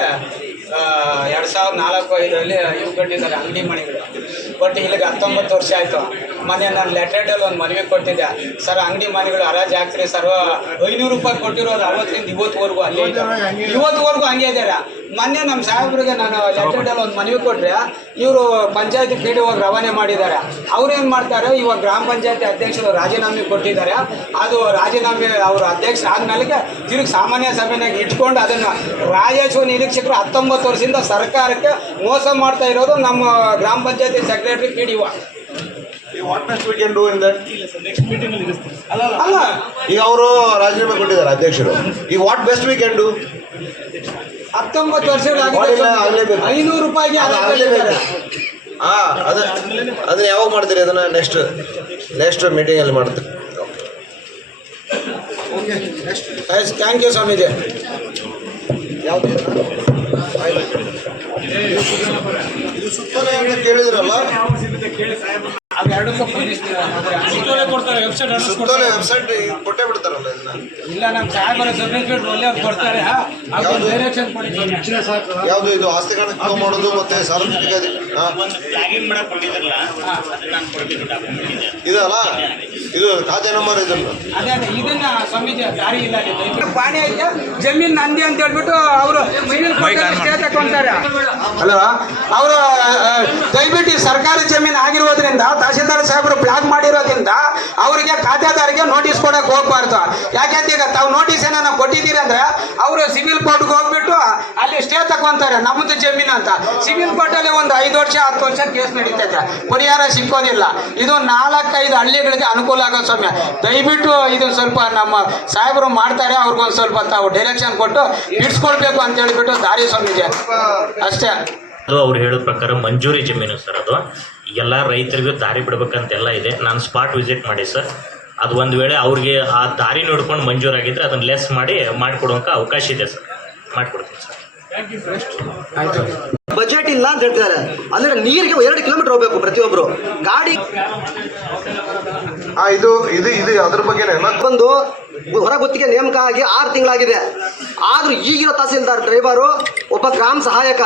2004-05 ಇವು ಕಟ್ಟಿದ್ದಾರೆ ಅಂಗಡಿ ಮನೆಗಳು. ಬಟ್ ಇಲ್ಲಿಗೆ 19 ವರ್ಷ ಆಯಿತು. ಮೊನ್ನೆ ನಾನು ಲೆಟ್ರೇಟಲ್ಲಿ ಒಂದು ಮನವಿ ಕೊಟ್ಟಿದ್ದೆ, ಸರ್ ಅಂಗಡಿ ಮನೆಗಳು ಹರಾಜು ಹಾಕ್ತೀರಿ ಸರ್, 500 ರೂಪಾಯಿ ಕೊಟ್ಟಿರೋದು ಅವತ್ತಿಂದ ಇವತ್ತುವರೆಗೂ ಅಲ್ಲೇ ಇದ್ದಾರೆ, ಇವತ್ತುವರೆಗೂ ಹಂಗೆ ಇದ್ದಾರೆ. ಮೊನ್ನೆ ನಮ್ಮ ಸಾಹೇಬ್ರಿಗೆ ನಾನು ಲೆಟ್ರೇಟಲ್ಲಿ ಒಂದು ಮನವಿ ಕೊಟ್ಟರೆ ಇವರು ಪಂಚಾಯತಿ PDO ರವಾನೆ ಮಾಡಿದ್ದಾರೆ. ಅವ್ರೇನು ಮಾಡ್ತಾರೆ, ಇವಾಗ ಗ್ರಾಮ ಪಂಚಾಯತಿ ಅಧ್ಯಕ್ಷರು ರಾಜೀನಾಮೆ ಕೊಟ್ಟಿದ್ದಾರೆ. ಅದು ರಾಜೀನಾಮೆ ಅವರು ಅಧ್ಯಕ್ಷ ಆದ್ಮೇಲೆ ತಿರುಗಿ ಸಾಮಾನ್ಯ ಸಭೆನಾಗ ಇಟ್ಕೊಂಡು ಅದನ್ನು ರಾಜಸ್ವ ನಿರೀಕ್ಷಕರು 19 ವರ್ಷದಿಂದ ಸರ್ಕಾರಕ್ಕೆ ಮೋಸ ಮಾಡ್ತಾ ಇರೋದು ನಮ್ಮ ಗ್ರಾಮ ಪಂಚಾಯತಿ ಸೆಕ್ರೆಟರಿ PDO. ಅಲ್ಲ ಈಗ ಅವರು ರಾಜೀನಾಮೆ ಕೊಟ್ಟಿದ್ದಾರೆ ಅಧ್ಯಕ್ಷರು. ಈ what best we can do? 19 ವರ್ಷಗಳಾಗಿದೆ, 500 ರೂಪಾಯಿಗೆ ಅದನ್ನ ಯಾವಾಗ ಮಾಡ್ತೀರಿ? ಅದನ್ನ ನೆಕ್ಸ್ಟ್ ಮೀಟಿಂಗ್ ಅಲ್ಲಿ ಮಾಡ್ತೀರಿ. Thank you Swamiji. ಇದು ಸುತ್ತೋಲೆ ಅಂತ ಕೇಳಿದ್ರಲ್ಲ, ಸುತ್ತೋಲೆ ವೆಬ್ಸೈಟ್ ಕೊಟ್ಟೇ ಬಿಡ್ತಾರಲ್ಲ ಇದನ್ನ. ಇಲ್ಲ ನಮ್ಮ ಸಾಹೇಬರ ಸರ್ಟಿಫಿಕೇಟ್ ಒಳ್ಳೆ ಕೊಡ್ತಾರೆ. ಯಾವುದು ಇದು ಆಸ್ತಿ ಕಣಕ್ಕೆ ಮಾಡೋದು ಮತ್ತೆ ಸಾರ್ವಜನಿಕ ಇದಲ್ಲ, ಇದು ಖಾತೆ ನಂಬರ್ ಇದನ್ನ. ಅದೇ ಇದನ್ನ ಸ್ವಾಮೀಜಿ ದಾರಿ ಇಲ್ಲ, ಪಾಣಿ ಐತೆ ಜಮೀನ್ ನಂದಿ ಅಂತ ಹೇಳ್ಬಿಟ್ಟು ಅವರು ತಗೊಂತಾರೆ. ಅಲ್ಲ ಅವರು ದಯವಿಟ್ಟು ಸರ್ಕಾರಿ ಜಮೀನು ಆಗಿರೋದ್ರಿಂದ ತಹಶೀಲ್ದಾರ್ ಸಾಹೇಬರು ಬ್ಲಾಕ್ ಮಾಡಿರೋದ್ರಿಂದ ಅವರಿಗೆ ಖಾತೆದಾರಿಗೆ ನೋಟಿಸ್ ಕೊಡಕ್ಕೆ ಹೋಗ್ಬಾರ್ದು. ಯಾಕೆಂತ ಈಗ ತಾವು ನೋಟಿಸ್ ಏನಾರ ಕೊಟ್ಟಿದ್ದೀರಿ ಅಂದ್ರೆ ಅವರು ಸಿವಿಲ್ ಕೋರ್ಟ್ಗೆ ಹೋಗ್ಬಿಟ್ಟು ಅಲ್ಲಿ ಸ್ಟೇ ತಗೊಂತಾರೆ, ನಮ್ಮದು ಜಮೀನು ಅಂತ. ಸಿವಿಲ್ ಕೋರ್ಟಲ್ಲಿ ಒಂದು 5 ವರ್ಷ 10 ವರ್ಷ ಕೇಸ್ ನಡೀತೈತೆ, ಪರಿಹಾರ ಸಿಕ್ಕೋದಿಲ್ಲ. ಇದು 4-5 ಹಳ್ಳಿಗಳಿಗೆ ಅನುಕೂಲ ಆಗೋ ಸಮಯ. ದಯವಿಟ್ಟು ಇದು ಸ್ವಲ್ಪ ನಮ್ಮ ಸಾಹೇಬರು ಮಾಡ್ತಾರೆ, ಅವ್ರಿಗೊಂದು ಸ್ವಲ್ಪ ತಾವು ಡೈರೆಕ್ಷನ್ ಕೊಟ್ಟು ಇಡ್ಸ್ಕೊಳ್ಬೇಕು ಅಂತ ಹೇಳಿಬಿಟ್ಟು ದಾರಿ ಸ್ವಾಮೀಜಿ ಅಷ್ಟೇ. ಅದು ಅವ್ರು ಹೇಳಿದ ಪ್ರಕಾರ ಮಂಜೂರಿ ಜಮೀನು ಸರ್, ಅದು ಎಲ್ಲ ರೈತರಿಗೂ ದಾರಿ ಬಿಡ್ಬೇಕಂತೆಲ್ಲ ಇದೆ. ನಾನು ಸ್ಪಾಟ್ ವಿಸಿಟ್ ಮಾಡಿ ಸರ್, ಅದು ಒಂದು ವೇಳೆ ಅವ್ರಿಗೆ ಆ ದಾರಿ ನೋಡ್ಕೊಂಡು ಮಂಜೂರಾಗಿದ್ದರೆ ಅದನ್ನು ಲೆಸ್ ಮಾಡಿಕೊಡುವಂಥ ಅವಕಾಶ ಇದೆ ಸರ್, ಮಾಡಿಕೊಡ್ತೀನಿ ಸರ್. ಬಜೆಟ್ ಇಲ್ಲ ಅಂತ ಹೇಳ್ತಿದ್ದಾರೆ. ಅಂದ್ರೆ ನೀರಿಗೆ 2 ಕಿಲೋಮೀಟರ್ ಹೋಗ್ಬೇಕು ಪ್ರತಿಯೊಬ್ರು ಗಾಡಿ. ಇದು ಇದು ಇದು ಅದ್ರ ಬಗ್ಗೆನೇ ಬಂದು ಹೊರ ಗುತ್ತಿಗೆ ನೇಮಕ ಆಗಿ 6 ತಿಂಗಳಾಗಿದೆ. ಆದ್ರೂ ಈಗಿರೋ ತಹಸೀಲ್ದಾರ್ ಡ್ರೈವರು ಒಬ್ಬ ಗ್ರಾಮ ಸಹಾಯಕ